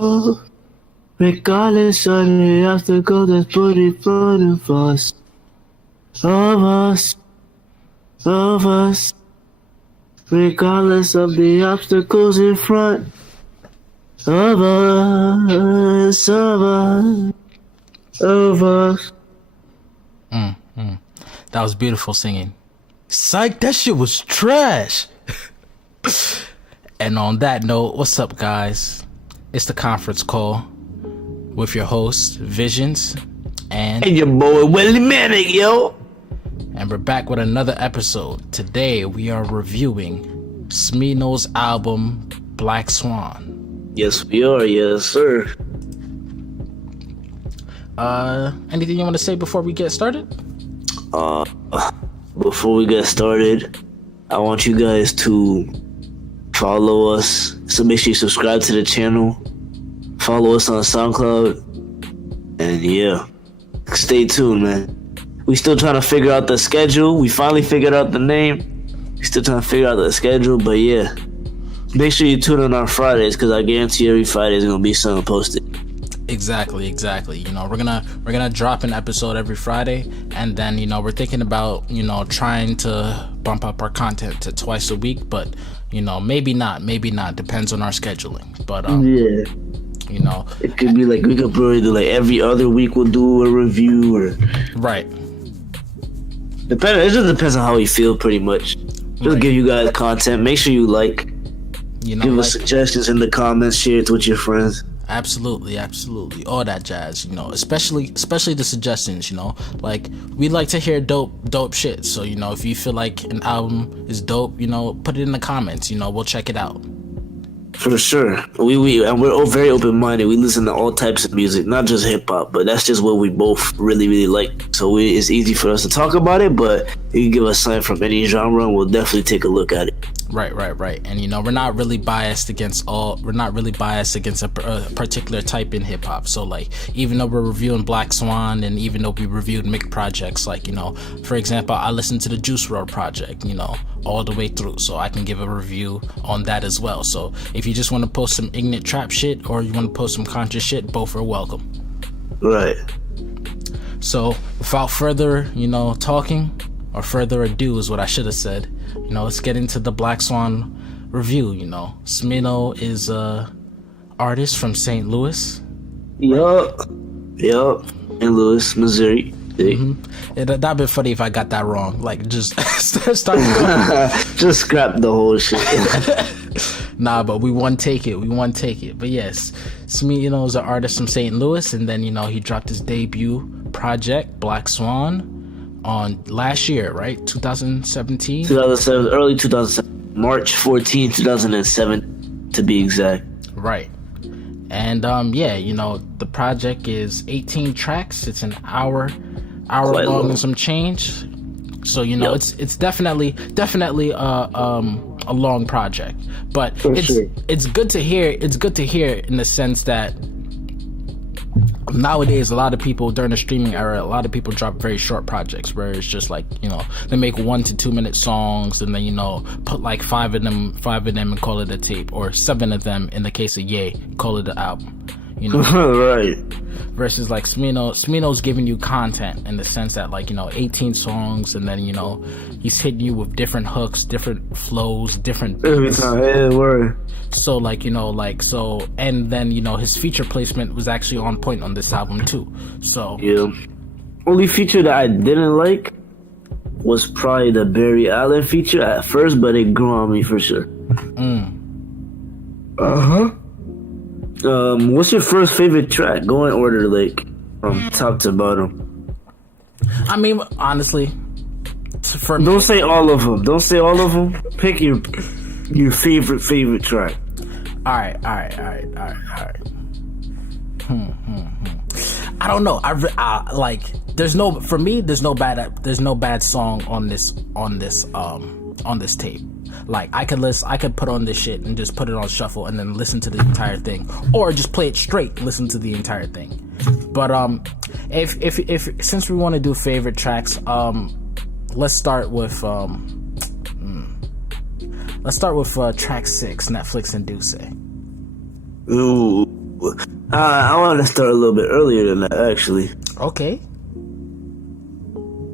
Oh, regardless of the obstacle that's put in front of us. Of us. Of us. Regardless of the obstacles in front of us. Of us. Of us. That was beautiful singing. Psych, that shit was trash. And on that note, what's up, guys? It's the conference call with your host, Visions, and your boy, Willie Manic, yo. And we're back with another episode. Today, we are reviewing Smino's album, Blkswn. Yes, we are. Yes, sir. Anything you want to say before we get started? Before we get started, I want you guys to follow us. So make sure you subscribe to the channel. Follow us on SoundCloud. And yeah, stay tuned, man. We still trying to figure out the schedule. We finally figured out the name. We still trying to figure out the schedule, but yeah. Make sure you tune in on Fridays, because I guarantee every Friday is gonna be something posted. Exactly. You know, we're gonna drop an episode every Friday, and then, you know, we're thinking about, you know, trying to bump up our content to twice a week, but, you know, maybe not, depends on our scheduling. But Yeah. you know, It could be like, we could probably do like every other week we'll do a review, or right. it just depends on how we feel, pretty much. Just give you guys content. Make sure you like, You know, give us suggestions in the comments, share it with your friends. Absolutely, all that jazz, you know, especially the suggestions, you know, like, we like to hear dope shit. So, you know, if you feel like an album is dope, you know, put it in the comments, you know, we'll check it out. For sure. And we're all very open-minded. We listen to all types of music, not just hip-hop, but that's just what we both really like. So it's easy for us to talk about it, but you can give us something from any genre and we'll definitely take a look at it. Right. And, you know, we're not really biased against a particular type in hip hop. So, like, even though we're reviewing Blkswn, and even though we reviewed Mick projects, like, you know, for example, I listened to the Juice WRLD project, you know, all the way through, so I can give a review on that as well. So if you just want to post some ignorant trap shit, or you want to post some conscious shit, both are welcome. Right. So without further, you know, talking, or further ado is what I should have said, you know, let's get into the Blkswn review. You know, Smino is a artist from St. Louis. Yup. In Louis, Missouri. That'd be funny if I got that wrong. Like, just start. Just scrap the whole shit. Nah, but we won't take it. But yes, Smino is an artist from St. Louis, and then, you know, he dropped his debut project, Blkswn, on last year, right? 2017? 2007, early 2007. March 14, 2007, to be exact. Right. And, yeah, you know, the project is 18 tracks. It's an hour long and some change. So, you know, it's definitely a long project. But it's good to hear. It's good to hear in the sense that nowadays, a lot of people during the streaming era, a lot of people drop very short projects where it's just like, you know, they make 1 to 2 minute songs, and then, you know, put like five of them and call it a tape, or 7 of them in the case of Ye, call it an album, you know. Right. Versus like Smino's giving you content in the sense that, like, you know, 18 songs, and then, you know, he's hitting you with different hooks, different flows, different beats. Every time, word. So, like, you know, like, so, and then, you know, his feature placement was actually on point on this album too. So yeah. Only feature that I didn't like was probably the Barry Allen feature at first, but it grew on me for sure. What's your first favorite track? Go in order, like, from top to bottom. I mean, honestly, for me, Don't say all of them. Pick your favorite track. All right. I don't know. I like. There's no bad song on this tape. Like, I could put on this shit and just put it on shuffle and then listen to the entire thing, or just play it straight and listen to the entire thing. But if since we want to do favorite tracks, let's start with track 6, Netflix and Duce. Ooh, I want to start a little bit earlier than that, actually. Okay.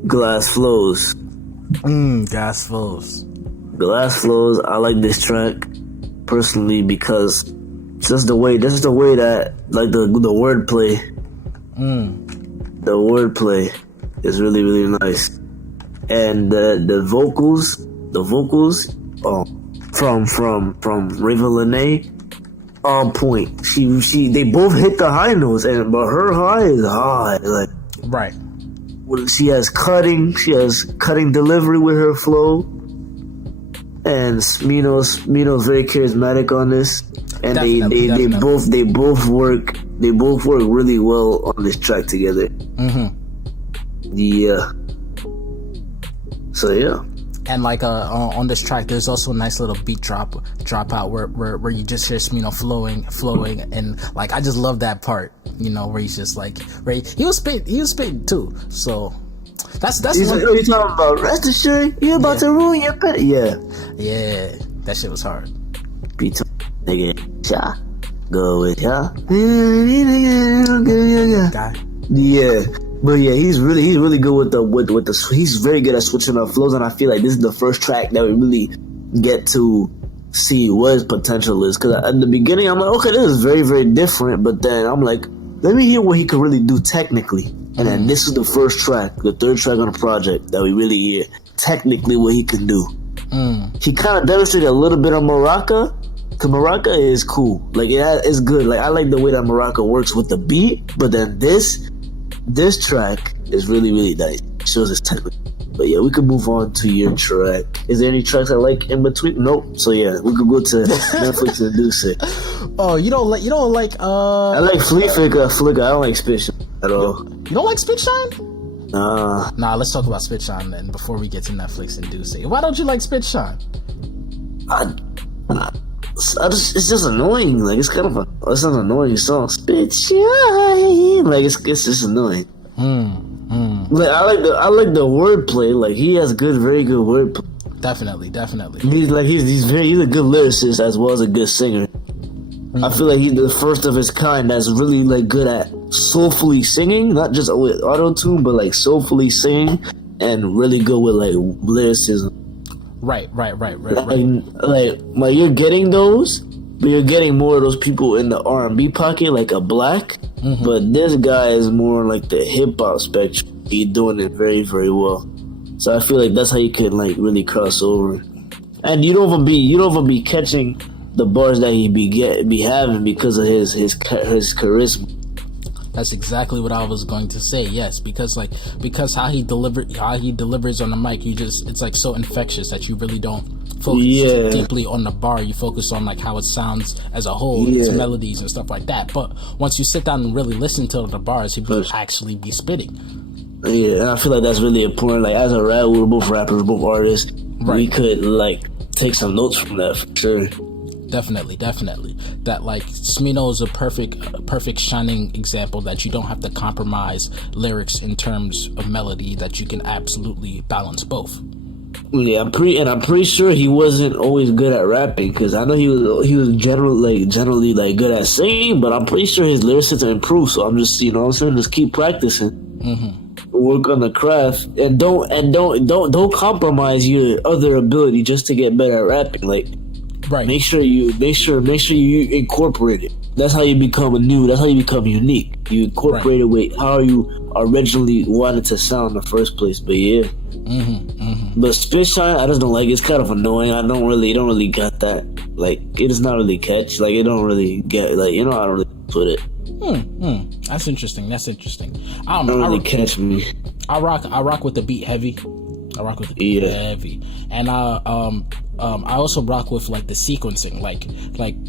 Glass Flows. Gas flows. Glass Flows. I like this track personally because just the way that like the wordplay. The wordplay is really, really nice, and the vocals from Raven Lene on point. They both hit the high notes, but her high is high. Like right. When she has cutting delivery with her flow, and Smino's very charismatic on this, and they both work really well on this track together. Yeah. So yeah. And like on this track, there's also a nice little beat drop out where you just hear Smino flowing, and like I just love that part, where he's just like, he was spitting too. So that's you talking about rest assured you about to ruin your pet. Yeah, that shit was hard. Beat nigga, ja, go with ya. Guy. Yeah. But yeah, he's really good with the he's very good at switching up flows, and I feel like this is the first track that we really get to see what his potential is. Because at the beginning, I'm like, okay, this is very, very different. But then I'm like, let me hear what he could really do technically. And then this is the first track, the third track on the project that we really hear technically what he can do. He kind of demonstrated a little bit on Maraca. Cause Maraca is cool, like it's good. Like I like the way that Maraca works with the beat, but then this track is really, really nice. It shows his technique. But yeah, we could move on to your track. Is there any tracks I like in between? Nope. So yeah, we could go to Netflix and do it. Oh, you don't like I like Flicker. I don't like Spit Shine at all. You don't like Spit Shine? Nah, let's talk about Spit Shine then before we get to Netflix and do say. Why don't you like Spit Shine? It's just annoying. Like it's kind of it's an annoying song. Spit Shine. Like it's just annoying. Like I like the wordplay. Like he has very good wordplay. Definitely. He's a good lyricist as well as a good singer. I feel like he's the first of his kind that's really like good at soulfully singing, not just with auto-tune, but like soulfully singing, and really good with like lyricism. Right. Like you're getting those, but you're getting more of those people in the R&B pocket, like a Black. But this guy is more like the hip hop spectrum. He's doing it very, very well. So I feel like that's how you can like really cross over. And you don't even be catching the bars that he be having because of his charisma. That's exactly what I was going to say. Yes, because how he delivers on the mic, it's like so infectious that you really don't focus deeply on the bar. You focus on like how it sounds as a whole, its melodies and stuff like that. But once you sit down and really listen to the bars, he will actually be spitting. Yeah, and I feel like that's really important. Like as a rapper, we're both rappers, both artists. Right. We could like take some notes from that for sure. Definitely. That like Smino is a perfect shining example that you don't have to compromise lyrics in terms of melody, that you can absolutely balance both. Yeah, I'm pretty sure he wasn't always good at rapping, because I know he was generally like good at singing, but I'm pretty sure his lyricism improved. So I'm just just keep practicing. Work on the craft, and don't compromise your other ability just to get better at rapping. Like, right. Make sure you incorporate it. That's how you become unique. You incorporate it with how you originally wanted to sound in the first place. But yeah. But Spit Shine, I just don't like it. It's kind of annoying. I don't really get that. Like, it is not really catch. Like, it don't really get, like, I don't really put it. That's interesting. Don't really catch me. I rock with the beat heavy. Heavy. And I also rock with like the sequencing, like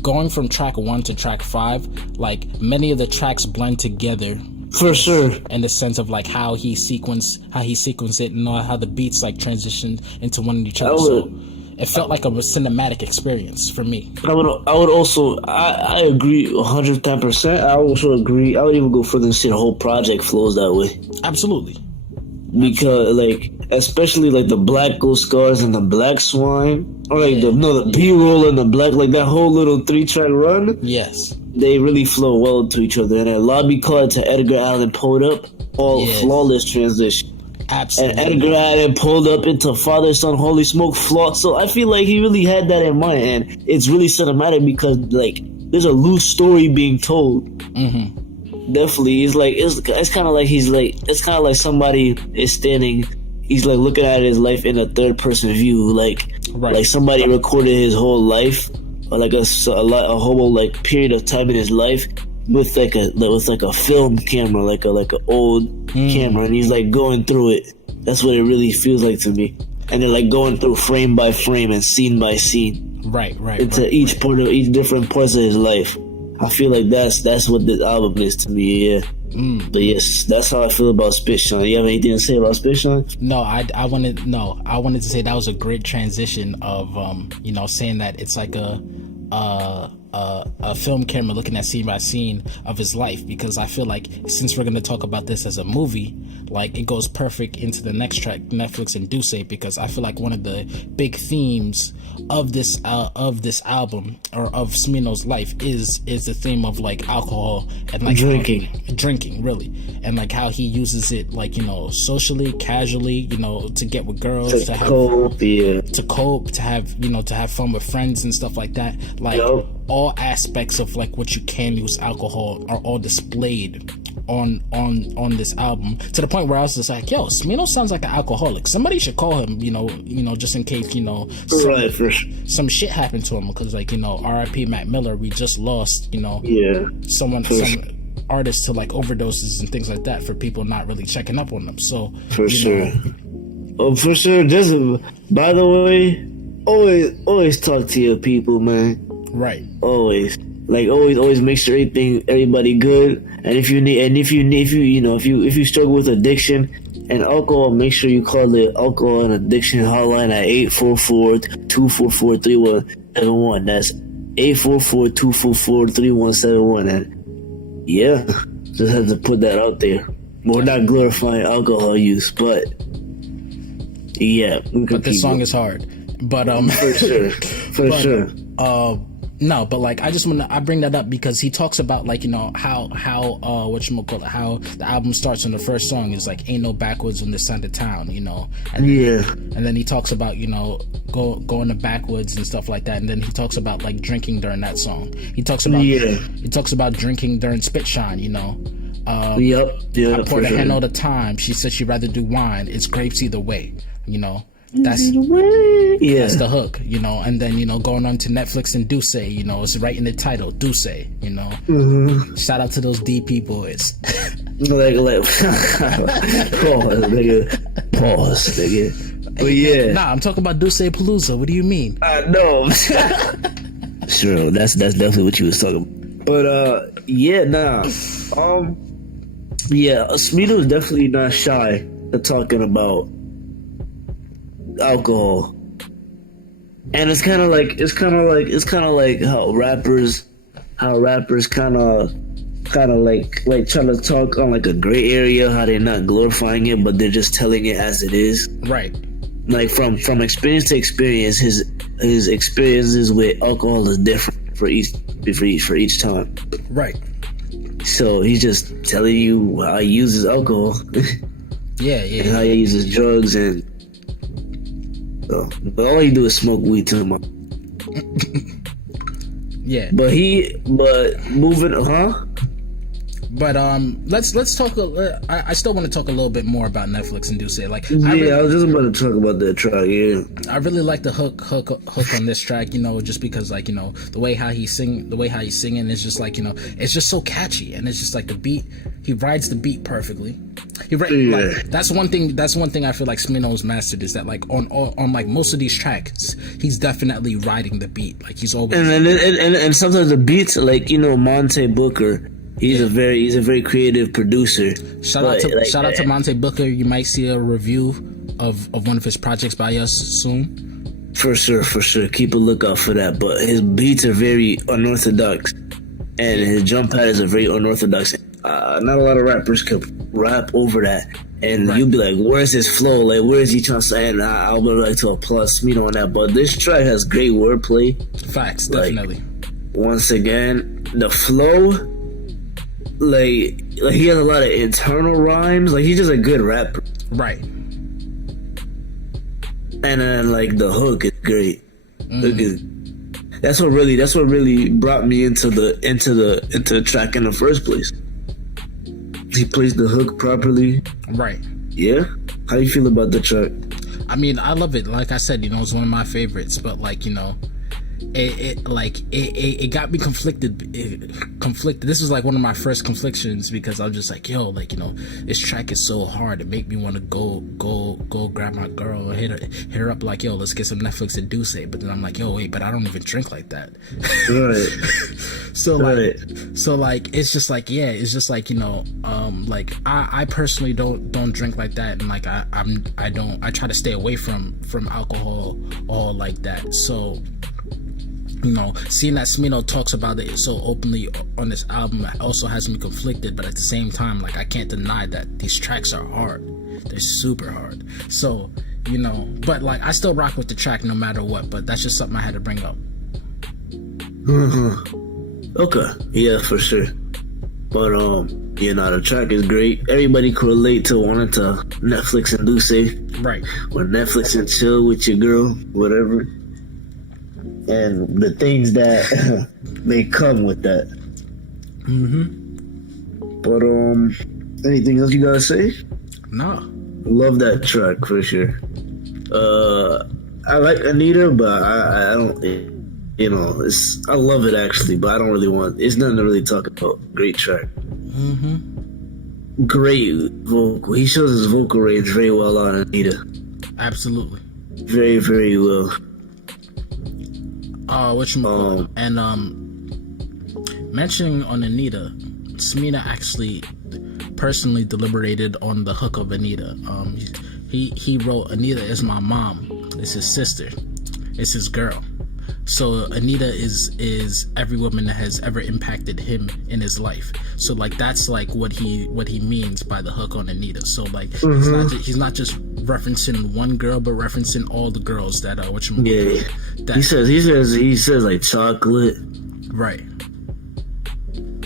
going from track 1 to track 5. Like many of the tracks blend together. For sure. In the sense of like how he sequenced it, and how the beats like transitioned into one of each other. So it felt like a cinematic experience for me. I would also I agree 110%. I also agree. I would even go further and say the whole project flows that way. Absolutely. Because like, especially like the Black Ghost Scars and the Blkswn, or like the B-roll and the Black, like that whole little 3-track run. Yes. they really flow well to each other. And then Lobby Call to Edgar Allen Poe up, all flawless transition. Absolutely. And Edgar Allen pulled up into Father, Son, Holy Smoke, Flaw. So I feel like he really had that in mind, and it's really cinematic because like there's a loose story being told. Definitely, it's kind of like it's kind of like somebody is standing. He's like looking at his life in a third person view, like somebody recorded his whole life, or like a whole like period of time in his life with like a film camera, like a old camera, and he's like going through it. That's what it really feels like to me. And they're like going through frame by frame and scene by scene, into each different parts of his life. I feel like that's what this album is to me. Yeah. But yes, that's how I feel about Spit Shine. You have anything to say about Spit Shine? No, I wanted to say that was a great transition of saying that it's like a film camera looking at scene by scene of his life, because I feel like since we're going to talk about this as a movie, like it goes perfect into the next track, Netflix and Duce, because I feel like one of the big themes of this album, or of Smino's life, is the theme of like alcohol and like drinking really, and like how he uses it like socially, casually, to get with girls, to cope, to have fun with friends and stuff like that. Like all aspects of like what you can use alcohol are all displayed on this album, to the point where I was just like, yo, Smino sounds like an alcoholic. Somebody should call him, just in case, some shit happened to him, because like, R.I.P. Mac Miller, we just lost, some artists to like overdoses and things like that, for people not really checking up on them. So for sure. Just by the way, always talk to your people, man. Right. Always make sure everybody good. And if you struggle with addiction and alcohol, make sure you call the alcohol and addiction hotline at 844-244-3171. That's 844-244-3171. And yeah, just had to put that out there. We're not glorifying alcohol use, but yeah. But this song is hard. But for sure. No, but like I bring that up because he talks about like how how the album starts, and the first song is like ain't no backwoods on this side of town, and then he talks about going to backwoods and stuff like that, and then he talks about like drinking during that song. He talks about drinking during Spit Shine. I poured a hen all the time. She said she'd rather do wine. It's grapes either way. That's the hook, and then going on to Netflix and Duce, it's right in the title, Duce, Shout out to those DP boys. Pause, nigga. But yeah, nah, I'm talking about Duce Palooza. What do you mean? No. Sure, that's definitely what you was talking about. But Smino is definitely not shy of talking about alcohol, and it's kind of like how rappers kind of like trying to talk on like a gray area, how they're not glorifying it, but they're just telling it as it is. Right. Like from experience to experience, his experiences with alcohol is different for each time. Right. So he's just telling you how he uses alcohol. And how he uses drugs, and but all he do is smoke weed to him. Yeah. But moving, But let's talk. I still want to talk a little bit more about Netflix and Duce. Like, I was just about to talk about that track. Yeah, I really like the hook on this track. just because like the way how he's singing is just like it's just so catchy, and it's just like the beat. He rides the beat perfectly. Like, that's one thing I feel like Smino's mastered, is that like on like most of these tracks, he's definitely riding the beat. Like he's always and sometimes the beats, like Monte Booker. He's a very creative producer. Shout out to Monte Booker. You might see a review of one of his projects by us soon. For sure. Keep a lookout for that. But his beats are very unorthodox, and his jump patterns are very unorthodox. Not a lot of rappers can rap over that, and you'll be like, "Where's his flow? Like, where is he trying to say?" And I would like to applaud Smino on that. But this track has great wordplay. Facts, definitely. once again, the flow, like he has a lot of internal rhymes. Like he's just a good rapper. Right. And then like the hook is great. Hook is, that's what really brought me into the track in the first place. He plays the hook properly. Right. Yeah. How you feel about the track? I mean, I love it. Like I said, you know, it's one of my favorites. But like, you know, it got me conflicted. This was like one of my first conflictions because I'm just like, yo, like, you know, this track is so hard. It make me want to go grab my girl and hit her up like, yo, let's get some Netflix and Douce. But then I'm like, yo, wait, but I don't even drink like that. Right. So like it's just like, yeah, it's just like, you know, like I personally don't drink like that, and like I try to stay away from alcohol all like that. So, you know, seeing that Smino talks about it so openly on this album also has me conflicted, but at the same time, like, I can't deny that these tracks are hard. They're super hard. So, you know, but like I still rock with the track no matter what, but that's just something I had to bring up. Okay, yeah, for sure. But you know, the track is great. Everybody could relate to wanting to Netflix and Douce, right? Or Netflix and chill with your girl, whatever. And the things that may come with that. But anything else you gotta say? No. Love that track for sure. I like Anita, but I don't. You know, I love it actually, but I don't really want. It's nothing to really talk about. Great track. Great vocal. He shows his vocal range very well on Anita. Absolutely. Very, very well. Whatchamacallit? And mentioning on Anita, Smino actually personally deliberated on the hook of Anita. He wrote, Anita is my mom. It's his sister. It's his girl. So Anita is every woman that has ever impacted him in his life. So like that's like what he means by the hook on Anita. So like he's not just referencing one girl, but referencing all the girls that he says like chocolate, right?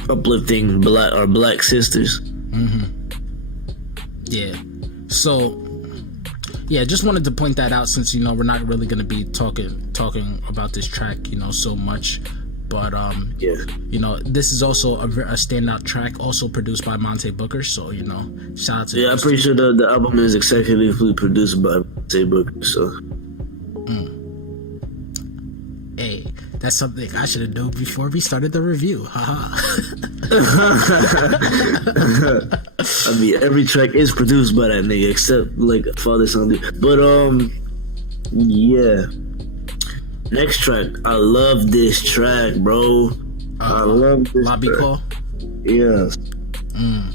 Uplifting black sisters. Yeah. So. Yeah, just wanted to point that out since, you know, we're not really going to be talking about this track, you know, so much. But, you know, this is also a standout track, also produced by Monte Booker. So, you know, shout out to I'm pretty sure the album is executively produced by Monte Booker, so. Hey, that's something I should have known before we started the review. Haha. I mean, every track is produced by that nigga except like Father Son. But yeah. Next track, I love this track, bro. I love this Lobby track. Call. Yes. I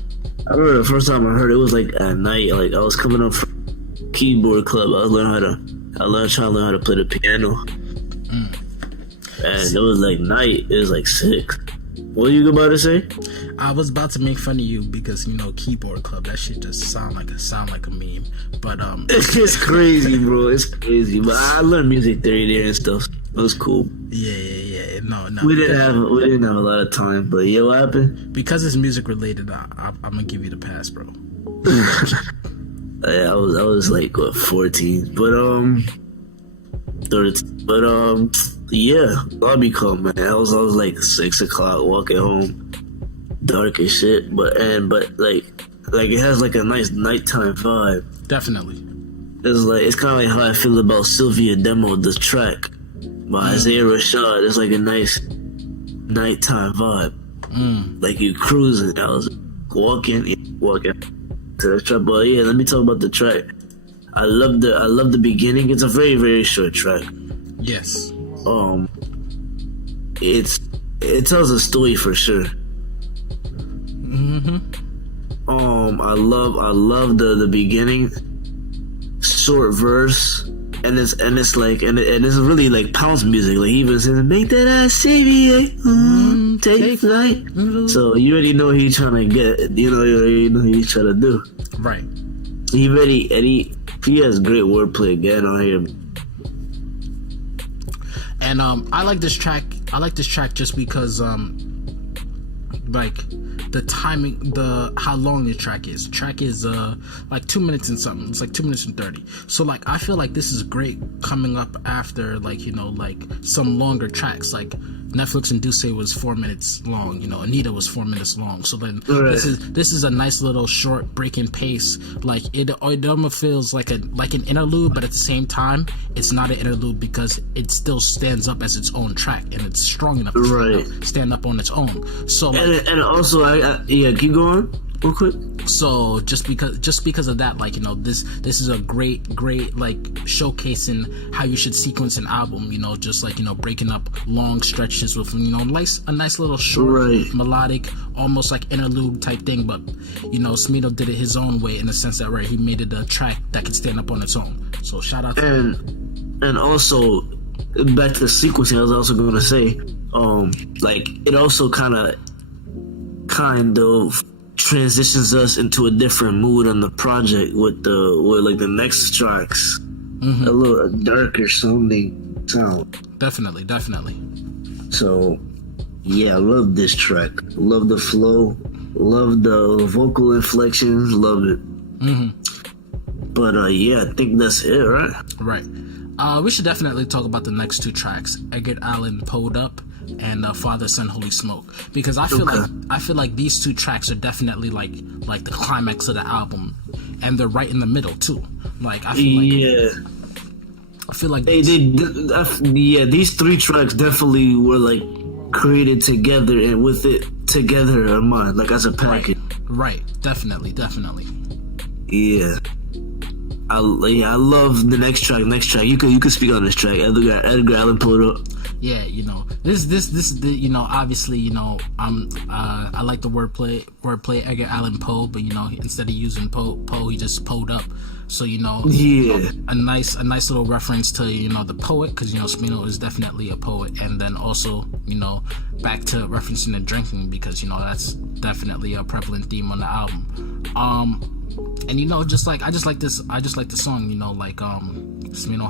remember the first time I heard it was like at night. Like I was coming up from keyboard club. I was trying to learn how to play the piano. And it was like night. It was like 6. What are you about to say? I was about to make fun of you because, you know, keyboard club, that shit just sound like a meme. But it's crazy, bro. It's crazy. But I learned music theory there and stuff. It was cool. Yeah. No. We didn't have a lot of time, but yeah, what happened? Because it's music related, I'm gonna give you the pass, bro. Yeah, I was like what, 14, but 13, but yeah, lobby call, man. I was like 6 o'clock walking home, dark as shit, but like it has like a nice nighttime vibe. Definitely. It's kind of like how I feel about Sylvia Demo, the track by Isaiah Rashad. It's like a nice nighttime vibe. Like you cruising. I was walking to the track. But yeah, let me talk about the track. I love the beginning. It's a very, very short track. Yes. It tells a story for sure. I love the beginning, short verse, and it's really like Pounce music. Like he even says, "Make that ass see take flight." So you already know he's trying to get. You already know he's trying to do. Right. He has great wordplay again on here. And I like this track I like this track just because like the timing, how long the track is. The track is like 2 minutes and something. It's like 2 minutes and 30. So like I feel like this is great coming up after like, you know, like some longer tracks. Like Netflix and Duce was 4 minutes long, you know, Anita was 4 minutes long. So then this is a nice little short break in pace. Like it almost feels like an interlude, but at the same time it's not an interlude because it still stands up as its own track and it's strong enough to stand up on its own. So like, and also keep going real quick. So just because of that, like, you know, this is a great like showcasing how you should sequence an album, you know, just like, you know, breaking up long stretches with, you know, a nice little short melodic, almost like interlude type thing. But, you know, Smino did it his own way in the sense that he made it a track that could stand up on its own. So shout out to him. And also back to the sequencing, I was also going to say, like it also kind of transitions us into a different mood on the project with the next tracks, a little darker sounding sound. Definitely. So yeah, I love this track. Love the flow. Love the vocal inflections. Love it. But yeah, I think that's it, right? Right. We should definitely talk about the next two tracks, Edgar Allen Poe'd Up and Father, Son, Holy Smoke, because I feel like these two tracks are definitely like the climax of the album, and they're right in the middle too. Like I feel like these three tracks definitely were like created together and with it together in mind, like as a package. Right. Definitely. Yeah. I love the next track. You could speak on this track. Edgar Allen Poe. Yeah, you know, this is the, you know, obviously, you know, I like the wordplay Edgar Allen Poe, but you know, instead of using Poe, he just Poe'd up. So, you know, a nice little reference to, you know, the poet, because, you know, Smino is definitely a poet, and then also, you know, back to referencing the drinking, because, you know, that's definitely a prevalent theme on the album. And you know, I just like the song, you know, like Smino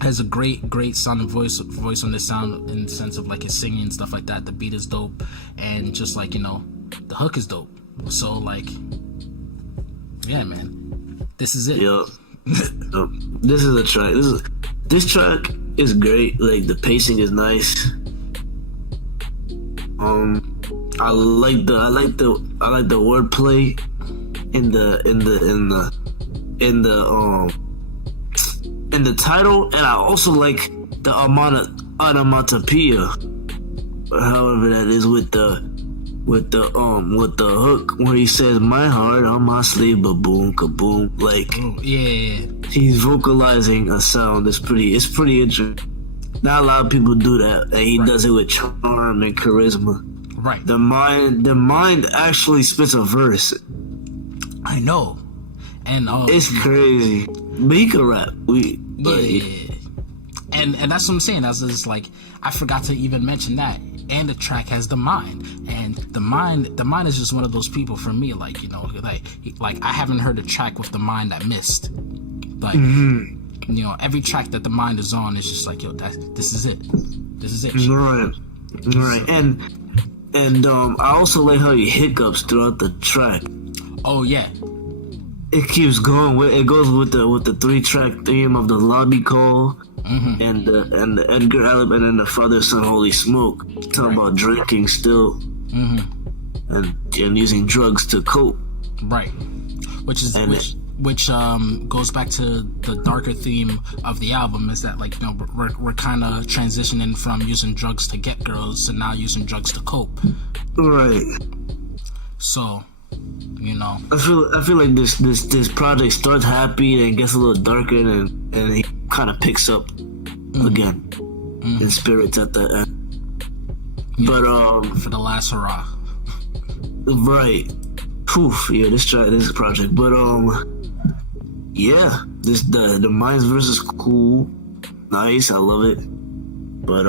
has a great sounding voice on this sound, in the sense of like his singing and stuff like that. The beat is dope, and just like, you know, the hook is dope. So like, yeah, man, this is it. Yep. This is a track. This track is great. Like the pacing is nice. I like the wordplay in the title, and I also like the onomatopoeia, or however that is, with the hook where he says "my heart on my sleeve, ba-boom, kaboom." Like, he's vocalizing a sound. It's pretty interesting. Not a lot of people do that, and he does it with charm and charisma. Right. The mind actually spits a verse. I know. And it's crazy. But he can rap. And that's what I'm saying. That's just like, I forgot to even mention that. And the track has the mind. And the mind is just one of those people for me, like, you know, like I haven't heard a track with the mind that missed. Like, you know, every track that the mind is on is just like, yo, this is it. Right. And I also like how he hiccups throughout the track. Oh yeah. It keeps going. It goes with the 3-track theme of the lobby call, and the Edgar Allen, and then the Father, Son, Holy Smoke. Talking about drinking still, and using drugs to cope. Right. Which goes back to the darker theme of the album, is that, like, you know, we're kind of transitioning from using drugs to get girls to now using drugs to cope. Right. So, you know, I feel like this project starts happy and gets a little darker, and it kind of picks up again in spirits at the end. Yeah, but for the last hurrah. Right. Poof. Yeah, this project. But yeah, the Minds verse is cool, nice. I love it. But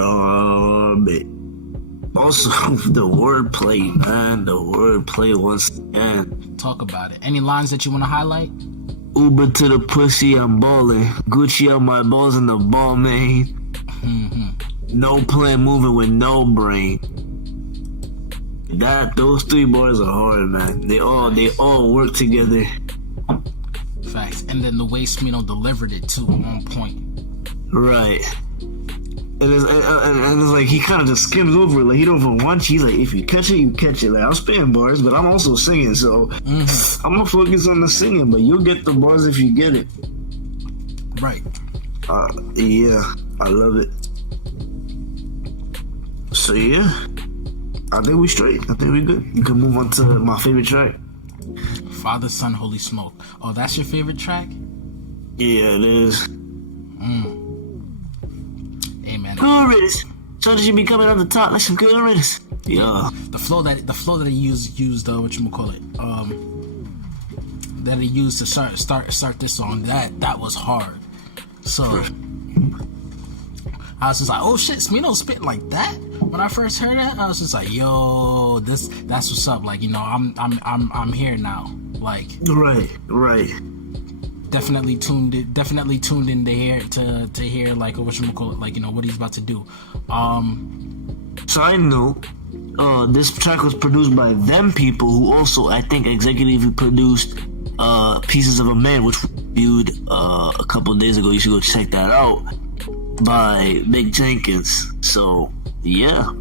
also the wordplay, man. The wordplay once again. Talk about it. Any lines that you want to highlight? Uber to the pussy, I'm ballin'. Gucci on my balls in the ball, man. No plan moving with no brain. Those 3 bars are hard, man. They all work together. Facts. And then the way Smino delivered it too, on point. Right. And it's like he kind of just skims over it. Like he don't even want you. He's like, if you catch it, you catch it. Like I'm spitting bars, but I'm also singing, so I'm gonna focus on the singing. But you'll get the bars if you get it. Right. Yeah, I love it. So yeah, I think we straight. I think we good. You can move on to my favorite track. Father, Son, Holy Smoke. Oh, that's your favorite track? Yeah, it is. Hey man. Good riddance. So should be coming on the top like some good riddance. Yeah. The flow that he used whatchamacallit, that he used to start this song, that was hard. So I was just like, oh shit, Smino spitting like that. When I first heard that, I was just like, yo, that's what's up. Like, you know, I'm here now. Like, right. Definitely tuned in to hear like whatchamacallit, like, you know, what he's about to do. Side note, this track was produced by them people who also, I think, executively produced Pieces of a Man, which we reviewed a couple of days ago. You should go check that out, by Mick Jenkins. So yeah,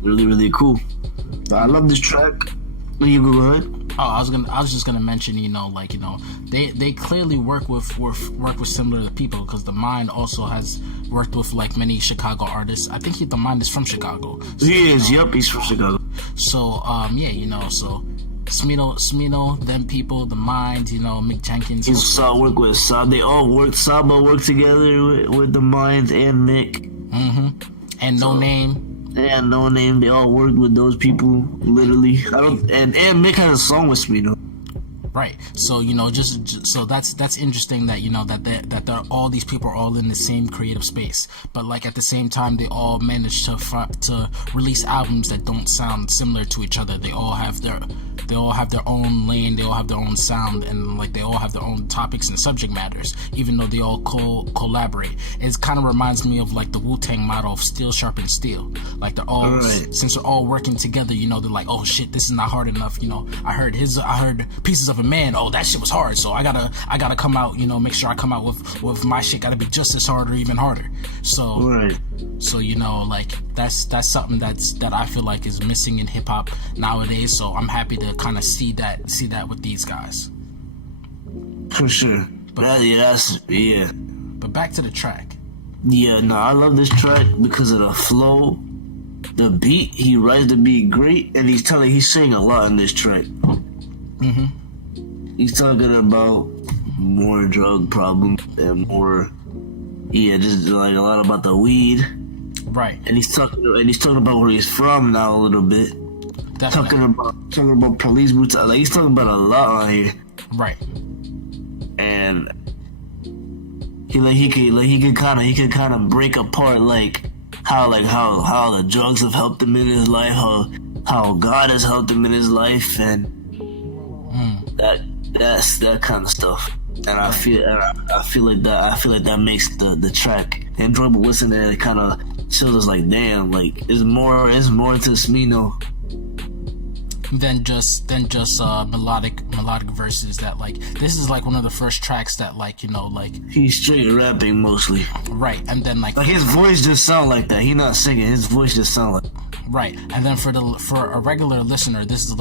really, really cool. I love this track. You go ahead. Oh, I was just gonna mention, you know, like, you know, they clearly work with similar people, because The Mind also has worked with like many Chicago artists. I think The Mind is from Chicago. So, he is. Yep, he's from Chicago. So yeah, you know, so Smino, them people, The Mind, you know, Mick Jenkins. He's Saw work with Saw. They all worked. Saba worked together with The Mind and Mick. And No Name. Yeah, No Name. They all worked with those people, literally. And Mick has a song with Smino. Right. So, you know, just so that's interesting that, you know, that they're all these people are all in the same creative space, but like at the same time they all manage to release albums that don't sound similar to each other. They all have their own lane, they all have their own sound, and like they all have their own topics and subject matters, even though they all collaborate. It kind of reminds me of like the Wu-Tang motto of steel sharpens steel. Like they're all since they're all working together, you know, they're like, oh shit, this is not hard enough. You know, I heard Pieces of a Man. Oh, that shit was hard. So I gotta come out. You know, make sure I come out with my shit. Gotta be just as hard or even harder. So So, you know, like that's something that I feel like is missing in hip hop nowadays. So I'm happy to kind of see that with these guys. For sure. But But back to the track. Yeah, no, I love this track because of the flow, the beat. He writes the beat great, and he's saying a lot in this track. He's talking about more drug problems and more, just like a lot about the weed. Right. And he's talking about where he's from now a little bit. Definitely. Talking about police brutality. Like, he's talking about a lot on here. Right. And he could kind of break apart how the drugs have helped him in his life, how God has helped him in his life, and that's that kind of stuff. And I feel like that makes the track enjoyable listening. It kind of shows us like, damn, like it's more to Smino than just melodic verses. That like this is like one of the first tracks that, like, you know, like he's straight rapping mostly. Right. And then like his voice just sound like that. He not singing, his voice just sound like. Right. And then for a regular listener, this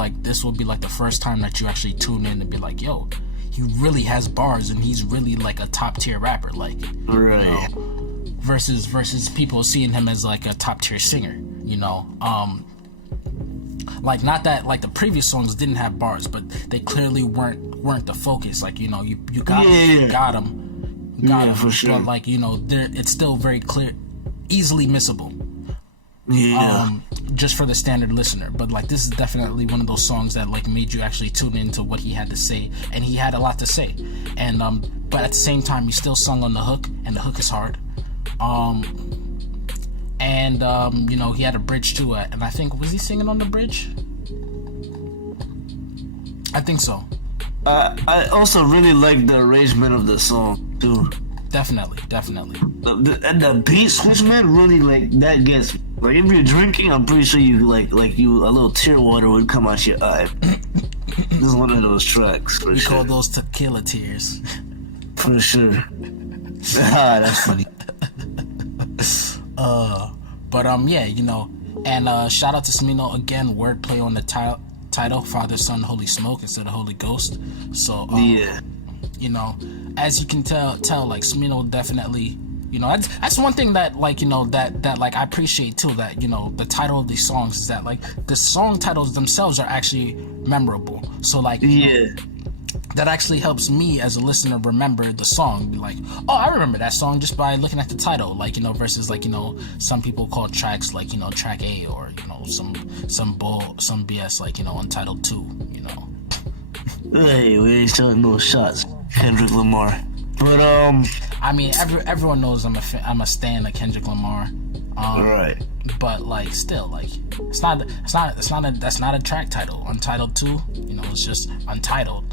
will be like the first time that you actually tune in and be like, yo, he really has bars and he's really like a top tier rapper, like, right. You know, versus people seeing him as like a top tier singer, you know. Like, not that like the previous songs didn't have bars, but they clearly weren't the focus. Like, you know, you got him for sure. But like, you know, it's still very clear, easily missable. Just for the standard listener. But like, this is definitely one of those songs that like made you actually tune into what he had to say, and he had a lot to say. And but at the same time, he still sung on the hook, and the hook is hard. You know, he had a bridge to it, and I think, was he singing on the bridge? I think so. I also really like the arrangement of the song too. Definitely. And the beat switch, man, really like that gets like if you're drinking, I'm pretty sure you like you a little tear water would come out your eye. This is one of those tracks. We call those tequila tears. For sure. That's funny. Yeah, you know, and shout out to Smino again. Wordplay on the title, Father, Son, Holy Smoke instead of Holy Ghost. So yeah. You know, as you can tell, like Smino definitely, you know, that's one thing that like, you know, that like I appreciate too, that, you know, the title of these songs is that like the song titles themselves are actually memorable. So like, yeah, that actually helps me as a listener remember the song. Be like, oh, I remember that song just by looking at the title. Like, you know, versus like, you know, some people call tracks like, you know, track A or, you know, some BS like, you know, Untitled 2, you know. Hey, we ain't selling no shots, Kendrick Lamar. But I mean, everyone knows I'm a stan of Kendrick Lamar. Right. But like, still, like, that's not a track title. Untitled 2, you know, it's just Untitled.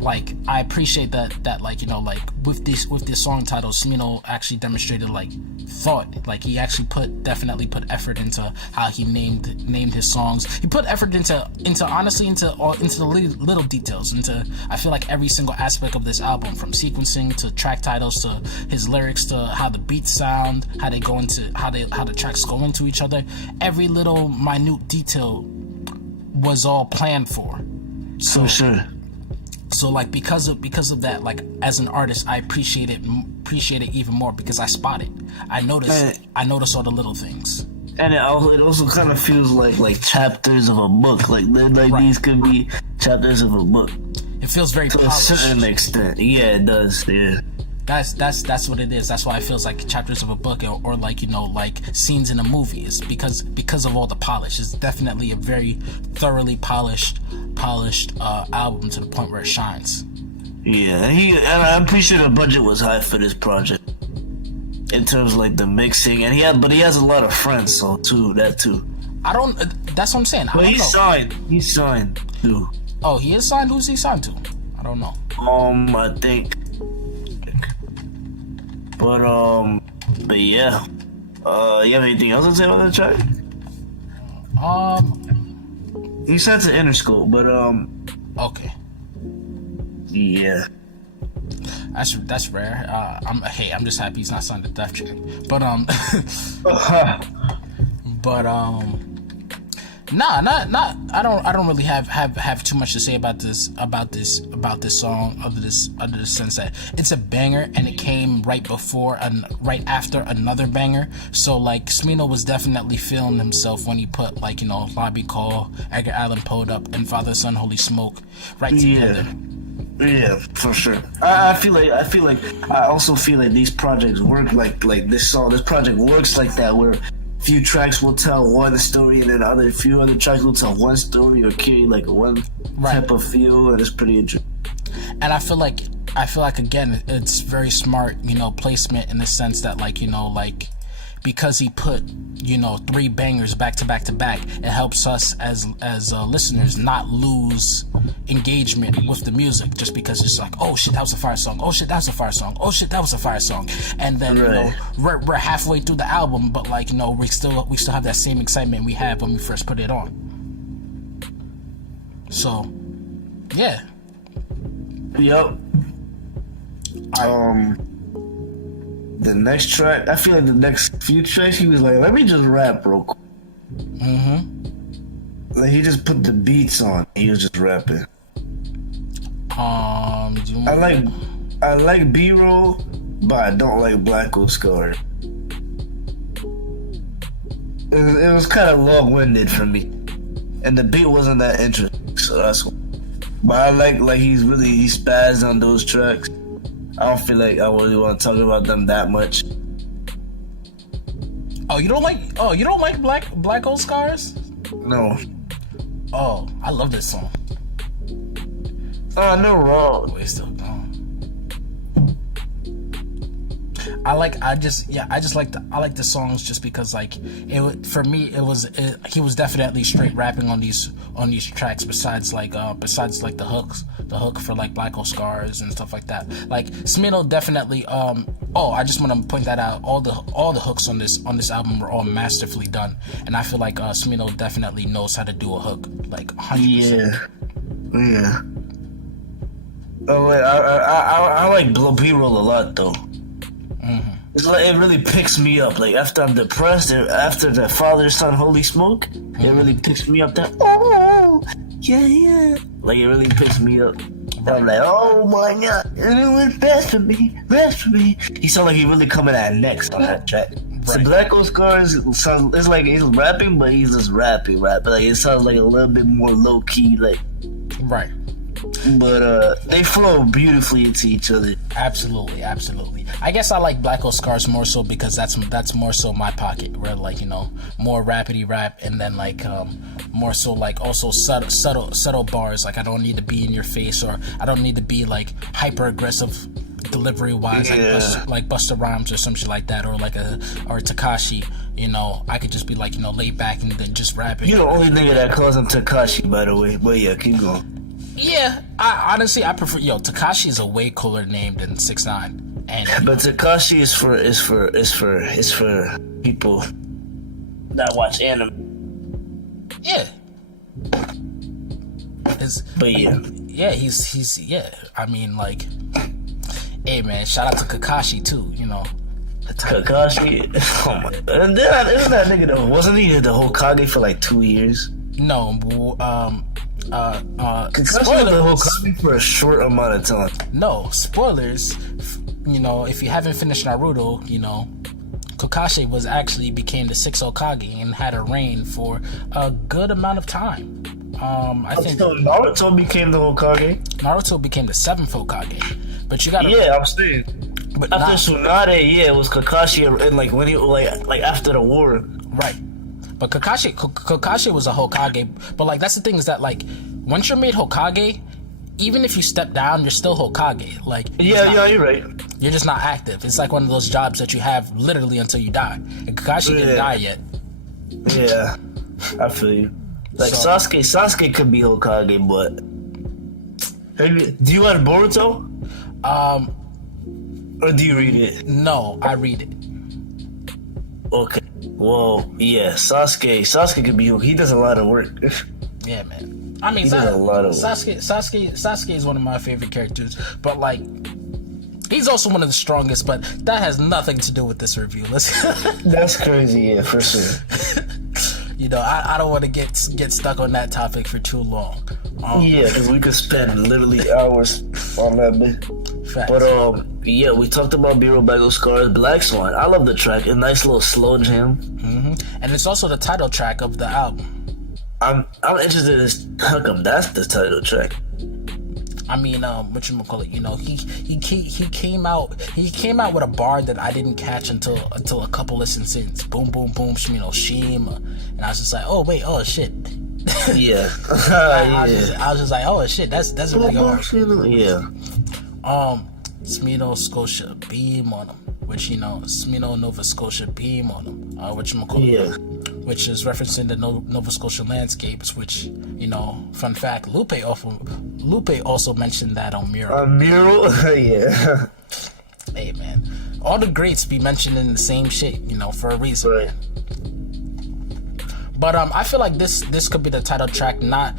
Like, I appreciate that like, you know, like with this song titles, Smino actually demonstrated like thought. Like, he actually definitely put effort into how he named his songs. He put effort into honestly into the little details, into I feel like every single aspect of this album, from sequencing to track titles to his lyrics to how the beats sound, how they go into how the tracks go into each other. Every little minute detail was all planned for. So for sure. So like because of that, like as an artist, I appreciate it even more because I spot it. I notice all the little things. And it also kind of feels like chapters of a book. Like right. These could be chapters of a book. It feels very to polished. a certain extent. Yeah, it does. Yeah. That's what it is. That's why it feels like chapters of a book or like, you know, like scenes in a movie. It's because of all the polish. It's definitely a very thoroughly polished album to the point where it shines. Yeah, I'm pretty sure the budget was high for this project in terms of like the mixing, and he has a lot of friends, so too. That's what I'm saying. But he's signed too. Oh, he is signed. Who's he signed to? I don't know. I think. But yeah. You have anything else to say about that track? He said to Interscope, but okay. Yeah. That's rare. I'm just happy he's not signed to Def Jam. But I don't really have too much to say about this song other the sense that it's a banger and it came right before and right after another banger. So like Smino was definitely feeling himself when he put like, you know, Lobby Call, Edgar Allen Poe up, and Father, Son, Holy Smoke right together. Yeah, for sure. I also feel like these projects work like this project works like that, where few tracks will tell one story and then few other tracks will tell one story or carry like one type of feel, and it's pretty interesting. And I feel like again, it's very smart, you know, placement in the sense that like, you know, like because he put, you know, 3 bangers back to back to back, it helps us as listeners not lose engagement with the music just because it's like, oh shit, that was a fire song, oh shit, that was a fire song, oh shit, that was a fire song, and then you know we're halfway through the album, but like, you know, we still have that same excitement we had when we first put it on. So yeah. Yep. The next track, I feel like the next few tracks, he was like, let me just rap real quick. Like, he just put the beats on. He was just rapping. I like B-roll, but I don't like Blkswn. It was kind of long-winded for me. And the beat wasn't that interesting, so that's why. But I like he spazzed on those tracks. I don't feel like I really want to talk about them that much. You don't like Black Old Scars? No. Oh, I love this song. Oh, no wrong. Wait, still gone. I like the songs just because like for me he was definitely straight rapping on these tracks besides the hook for like Black Hole Scars and stuff like that. Like Smino definitely I just want to point that out, all the hooks on this album were all masterfully done, and I feel like Smino definitely knows how to do a hook like 100%. Yeah. I like B-roll a lot though. Mm-hmm. It's like it really picks me up. Like after I'm depressed, after the Father, Son, Holy Smoke, it really picks me up. That yeah, like it really picks me up. I'm like, oh my god, and it was best for me. He sound like he really coming at next on that track. Right. So Black Hole Scars sounds, it's like he's rapping, but he's just rapping. But like it sounds like a little bit more low key, like right. But they flow beautifully into each other. Absolutely. I guess I like Black Hole Scars more so because that's more so my pocket, where like, you know, more rapidy rap, and then like more so like also subtle bars. Like I don't need to be in your face, or I don't need to be like hyper aggressive delivery wise, like Busta Rhymes or some shit like that, or Tekashi. You know, I could just be like, you know, laid back and then just rapping. You're the only nigga that calls him Tekashi, by the way. But yeah, keep going. Yeah, I honestly prefer. Tekashi is a way cooler name than 6ix9ine. And but Tekashi is for people that watch anime. Yeah. He's I mean, like, hey man, shout out to Kakashi too. You know. Kakashi, oh my! And then isn't that nigga though? Wasn't he the Hokage for like 2 years? No, spoilers. The Hokage for a short amount of time. No, spoilers. You know, if you haven't finished Naruto, you know, Kakashi became the 6th Hokage and had a reign for a good amount of time. I think Naruto became the Hokage. Naruto became the 7th Hokage, but you gotta. Yeah, I'm saying. But after Tsunade, it was Kakashi, and like when he like after the war, right? But Kakashi was a Hokage. But like that's the thing, is that like once you're made Hokage, even if you step down, you're still Hokage. Like you're right. You're just not active. It's like one of those jobs that you have literally until you die. And Kakashi didn't die yet. Yeah, I feel you. Like Sasuke could be Hokage, but do you like Boruto? Or do you read it? No, I read it. Okay. Well, yeah, Sasuke could be. He does a lot of work. Yeah, man. I mean, he does a lot of work. Sasuke is one of my favorite characters, but like, he's also one of the strongest. But that has nothing to do with this review. That's crazy, yeah, for sure. You know, I don't want to get stuck on that topic for too long. Yeah, because we could spend literally hours on that bit. Facts. But yeah, we talked about B-roll, Black Hole Scars, Blkswn. I love the track. A nice little slow jam. Mm-hmm. And it's also the title track of the album. I'm interested in how come that's the title track. I mean, whatchamacallit, you know, he came out with a bar that I didn't catch until a couple listens since. Boom, boom, boom, Smino, Shima. And I was just like, oh wait, oh shit. Yeah. I was just like, oh shit, that's a really good bar. Yeah. Smino Scotia beam on him, which, you know, Smino Nova Scotia beam on him, which is referencing the Nova Scotia landscapes, which, you know, fun fact, Lupe also mentioned that on Mural. Yeah. Hey man, all the greats be mentioned in the same shit, you know, for a reason. Right. But I feel like this could be the title track, not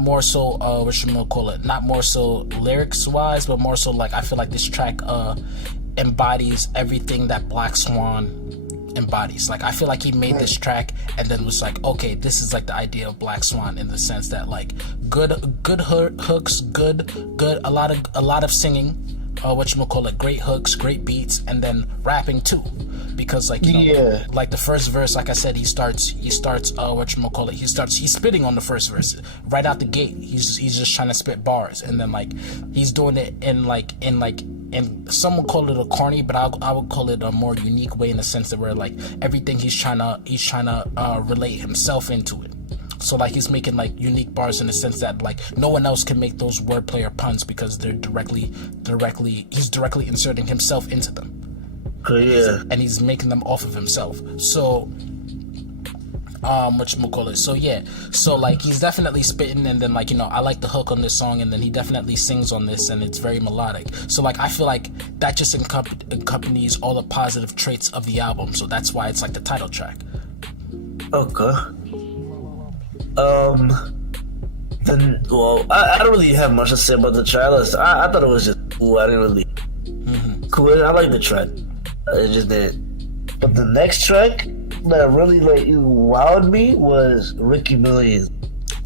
more so not more so lyrics wise, but more so like I feel like this track embodies everything that Blkswn embodies. Like I feel like he made this track and then was like, okay, this is like the idea of Blkswn, in the sense that like good hooks, good a lot of singing, great hooks, great beats, and then rapping too. Because like, you know, like the first verse, like I said, he's spitting on the first verse right out the gate. He's just trying to spit bars, and then like he's doing it in some would call it a corny, but I would call it a more unique way, in the sense that where like everything he's trying to relate himself into it. So like he's making like unique bars in the sense that like no one else can make those wordplay or puns, because they're he's directly inserting himself into them. Yeah. And he's making them off of himself. So whatchamacallit. So yeah, so like he's definitely spitting, and then like, you know, I like the hook on this song, and then he definitely sings on this, and it's very melodic. So like I feel like that just accompanies all the positive traits of the album, so that's why it's like the title track. Okay. Then, well, I don't really have much to say about the track. I thought it was just cool. I didn't really cool. I like the track. It just did. But the next track that really like wowed me was Ricky Millions.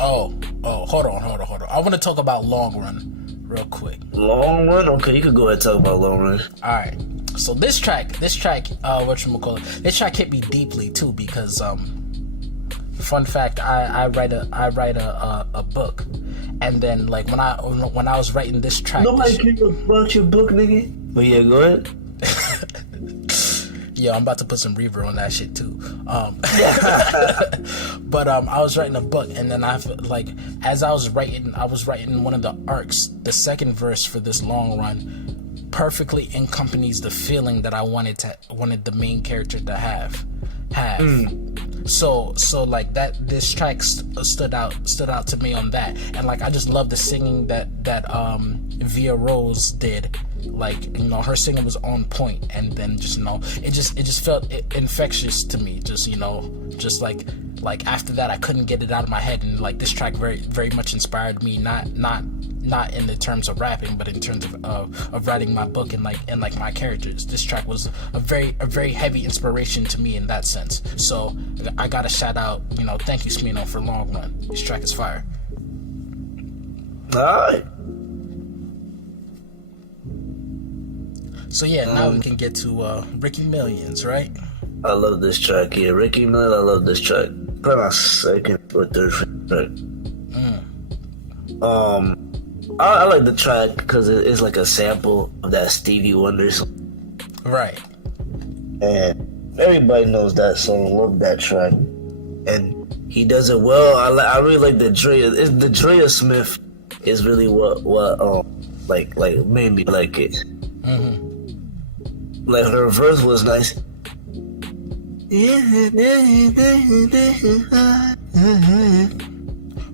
Oh, hold on. I want to talk about Long Run real quick. Long Run? Okay, you can go ahead and talk about Long Run. All right. So this track, whatchamacallit, this track hit me deeply too, because fun fact, I write a book, and then like when I was writing this track, nobody cares about your book, nigga. But yeah, go ahead. Yeah, I'm about to put some reverb on that shit too. But I was writing a book, and then as I was writing one of the arcs. The second verse for this Long Run perfectly accompanies the feeling that I wanted the main character to have. So like that, this track stood out to me on that, and like I just love the singing that Via Rose did. Like, you know, her singing was on point, and then just, you know, it just felt infectious to me. Just, you know, just like after that I couldn't get it out of my head, and like this track very very much inspired me, not in the terms of rapping, but in terms of writing my book and like my characters. This track was a very heavy inspiration to me in that sense. So I gotta shout out, you know, thank you Smino for Long Run. This track is fire. Alright. So yeah, now we can get to Ricky Millions, right? I love this track. Yeah, Ricky Millions. I love this track. Probably my second or third track. I like the track because it's like a sample of that Stevie Wonder song. Right. And everybody knows that song. Love that track. And he does it well. I really like the Drea. The Drea Smith is really what like made me like it. Mm-hmm. Like her verse was nice.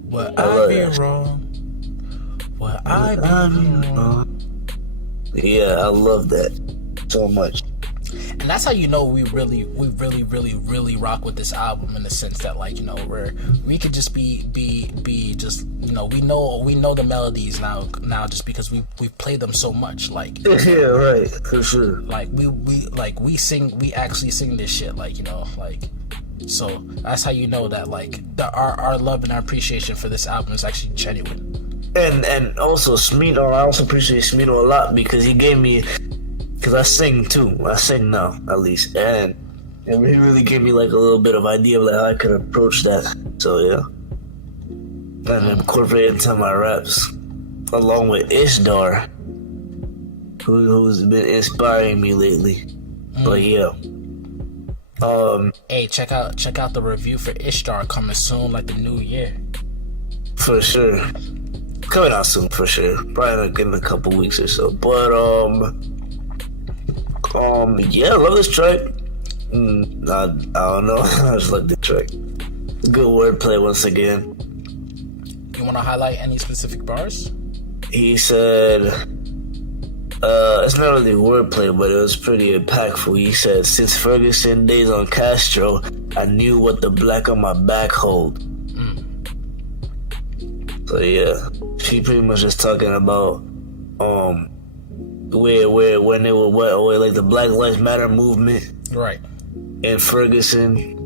What I be wrong. What I be wrong. Yeah, I love that so much. And that's how you know we really rock with this album, in the sense that, like, you know, we could just be just, you know, we know the melodies now just because we played them so much, like. Yeah, right, for sure. Like we actually sing this shit, like, you know, like. So that's how you know that, like, our love and our appreciation for this album is actually genuine. And also Smino, I also appreciate Smino a lot because he gave me. Because I sing too. I sing now, at least. And he really gave me like a little bit of idea of like how I could approach that. So yeah. And incorporate it into my raps. Along with Ishtar, who's been inspiring me lately. But yeah. Hey, check out the review for Ishtar coming soon, like the new year. For sure. Coming out soon for sure. Probably like in a couple weeks or so. But yeah, I love this track. I don't know. I just like the track. Good wordplay once again. You want to highlight any specific bars? He said, it's not really wordplay, but it was pretty impactful. He said, since Ferguson days on Castro, I knew what the black on my back hold. So yeah, she pretty much just talking about, where when they were like the Black Lives Matter movement, right? In Ferguson,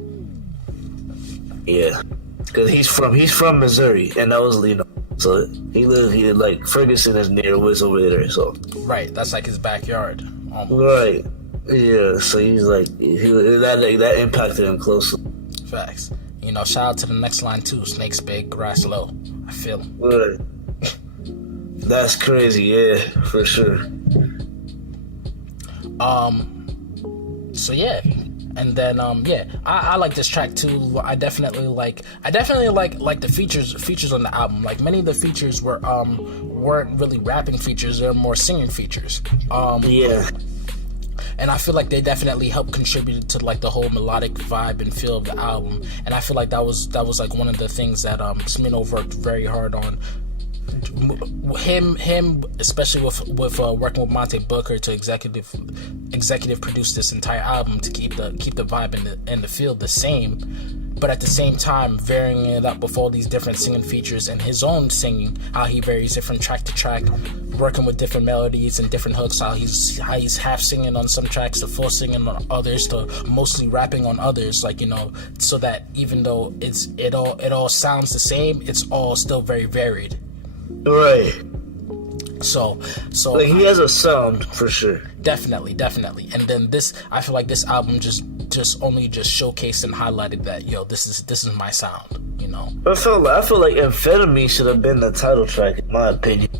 yeah, because he's from Missouri, and that was, you know, so he like Ferguson is near what's over there, so right, that's like his backyard, almost. Right, yeah. So he's like that impacted him closely. Facts. You know, shout out to the next line too. Snakes big, grass low. I feel him. Right. That's crazy, yeah, for sure. So yeah, and then yeah, I like this track too. I definitely like the features on the album. Like, many of the features weren't really rapping features; they're more singing features. Yeah. and I feel like they definitely helped contribute to like the whole melodic vibe and feel of the album. And I feel like that was like one of the things that Smino worked very hard on. Him especially with working with Monte Booker to executive produce this entire album to keep the vibe and the feel the same, but at the same time varying it up with all these different singing features and his own singing, how he varies different track to track, working with different melodies and different hooks, how he's half singing on some tracks to full singing on others to mostly rapping on others, like, you know, so that even though it all sounds the same, it's all still very varied. Right. So like he has a sound for sure. Definitely. And then I feel like this album just showcased and highlighted that, yo, this is my sound, you know. I feel like Amphetamine should have been the title track in my opinion.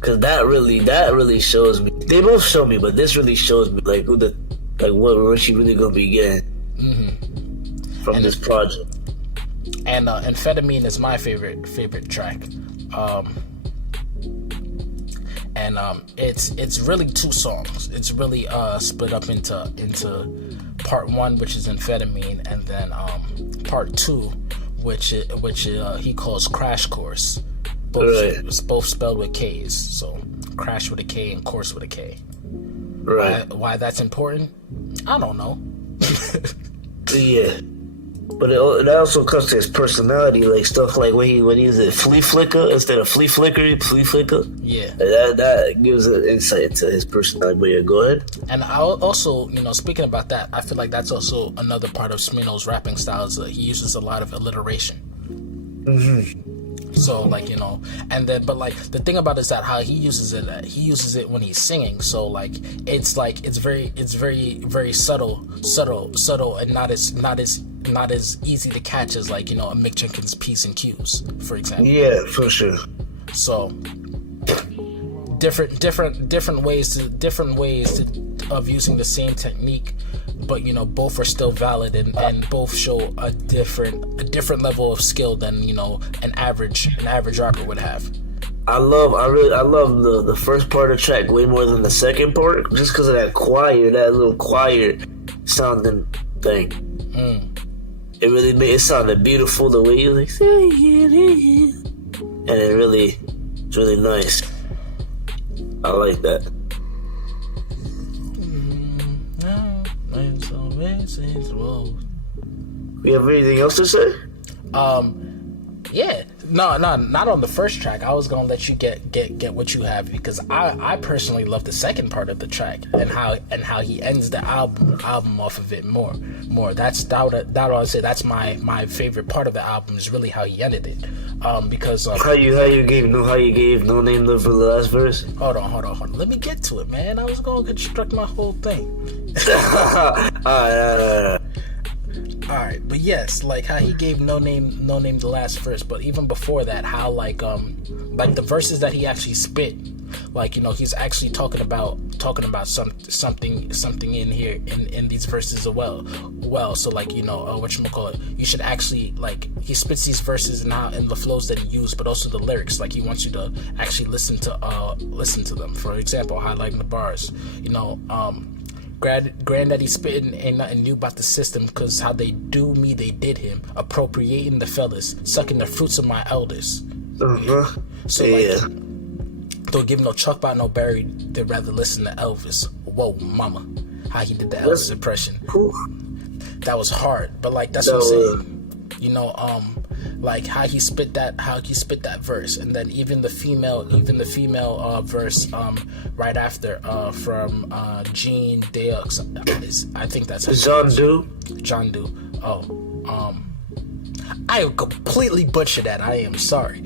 Cause that really shows me. They both show me, but this really shows me like what she really gonna be getting from this project. And Amphetamine is my favorite track. It's really two songs. It's really split up into part one, which is Amphetamine, and then part two, which he calls Crash Course. Both spelled with K's. So Crash with a K and Course with a K. Right. Why that's important? I don't know. Yeah. But it also comes to his personality, like stuff like when he uses Flea Flicker instead of Flea Flicker. Yeah, that gives an insight into his personality. But yeah, go ahead. And I also, you know, speaking about that, I feel like that's also another part of Smino's rapping style is that he uses a lot of alliteration. So like, you know, and then but like the thing about it is that how he uses it when he's singing. So like it's very very subtle and not as easy to catch as like, you know, a Mick Jenkins' P's and Q's, for example. Yeah, for sure. So different ways of using the same technique, but you know both are still valid and both show a different level of skill than, you know, an average rapper would have. I love the first part of the track way more than the second part, just because of that little choir sounding thing. It really made it sounded beautiful the way you like say it, and it's really nice. I like that. We have anything else to say? Yeah. No, not on the first track. I was gonna let you get what you have, because I personally love the second part of the track and how he ends the album off of it more. That I would say that's my favorite part of the album is really how he ended it. Because how you gave No Name Love for the last verse. Hold on. Let me get to it, man. I was gonna construct my whole thing. All right, but yes, like how he gave No Name the last verse, but even before that, how like the verses that he actually spit, like, you know, he's actually talking about something in here in these verses as well. So like, you know, whatchamacallit, you should actually, like, he spits these verses now in the flows that he used, but also the lyrics, like he wants you to actually listen to them. For example, highlighting the bars, you know, Granddaddy spitting ain't nothing new about the system, cause how they do me, they did him. Appropriating the fellas, sucking the fruits of my elders. So yeah. Like, don't give no Chuck by no Barry, they'd rather listen to Elvis. Whoa, mama. How he did the Elvis impression. That was hard, but like that's what I'm saying. You know, like how he spit that verse, and then even the female verse right after from Jean Deux. I think that's John Doe. I completely butchered that. I am sorry.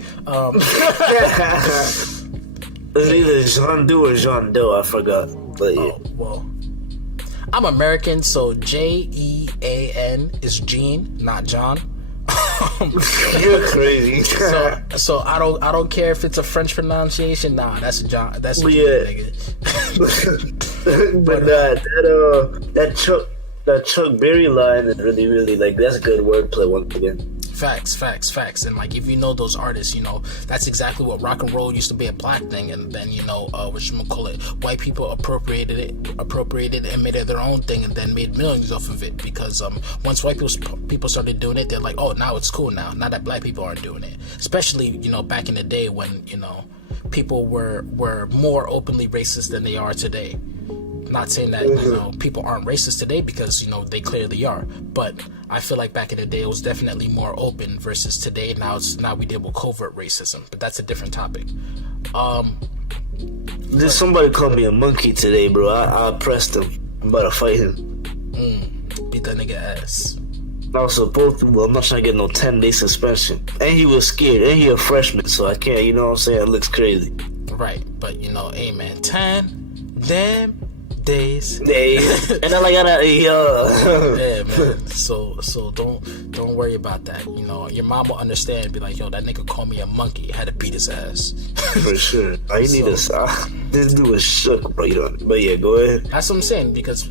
It's either Jean Doe or Jean Doe. I forgot. But yeah. Well, I'm American, so Jean is Jean, not John. You're crazy. so I don't care if it's a French pronunciation. Nah, that's a John. That's a nigga. But that Chuck Berry line is really, really, like, that's good wordplay once again. Facts. And like, if you know those artists, that's exactly what rock and roll used to be, a black thing, and then white people appropriated it and made it their own thing, and then made millions off of it, because once white people started doing it, they're like, oh, now it's cool now that black people aren't doing it. Especially back in the day when people were more openly racist than they are today. Not saying that people aren't racist today, because they clearly are, but I feel like back in the day it was definitely more open versus today. Now we deal with covert racism, but that's a different topic. There's somebody called me a monkey today, bro. I pressed him. I'm about to fight him. Beat that nigga ass. I was supposed to, but I'm not trying to get no 10-day suspension. And he was scared, and he a freshman, so I can't. You know what I'm saying? It looks crazy. Right, but hey man, 10 damn days. And then I gotta yeah, man. So don't worry about that. Your mom will understand. Be like, yo, that nigga called me a monkey. I had to beat his ass. For sure. I need this. This dude was shook, bro. But yeah, go ahead. That's what I'm saying, because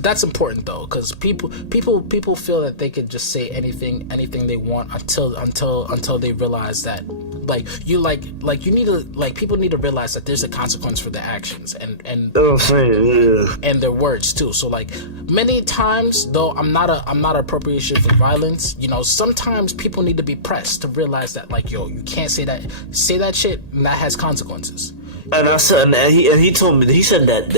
that's important though, because people feel that they could just say anything they want until they realize that you need to people need to realize that there's a consequence for their actions and and their words too. So many times, though I'm not a appropriation for violence, sometimes people need to be pressed to realize that you can't say that shit, and that has consequences. And I said, and he told me, he said that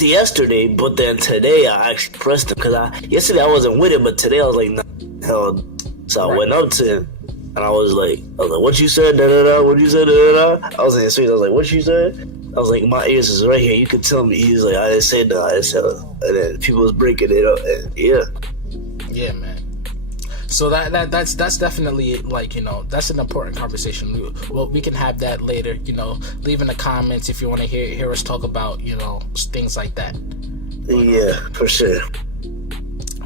yesterday, but then today I actually pressed him, because yesterday I wasn't with him, but today I was like, nah, hell. So I went up to him, and I was like, what you said, what you said, I was in his face, I was like, what you said? I was like, my ears is right here, you can tell me. He was like, I didn't say that, I said, and then people was breaking it up, and yeah, man. So that's definitely that's an important conversation. Well, we can have that later. Leave in the comments if you want to hear us talk about things like that. Yeah, for sure.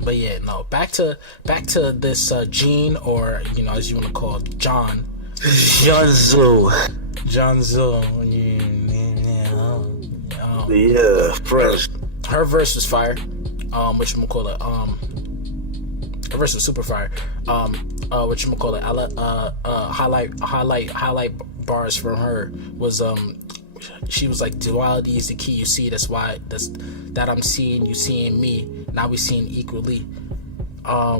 But yeah, no. Back to this Gene, or as you want to call it, John. Janzo. Yeah, fresh. Her verse was fire. Her verse was super fire. Highlight bars from her was she was like, duality is the key, you see, that I'm seeing, you seeing me, now we seeing equally. I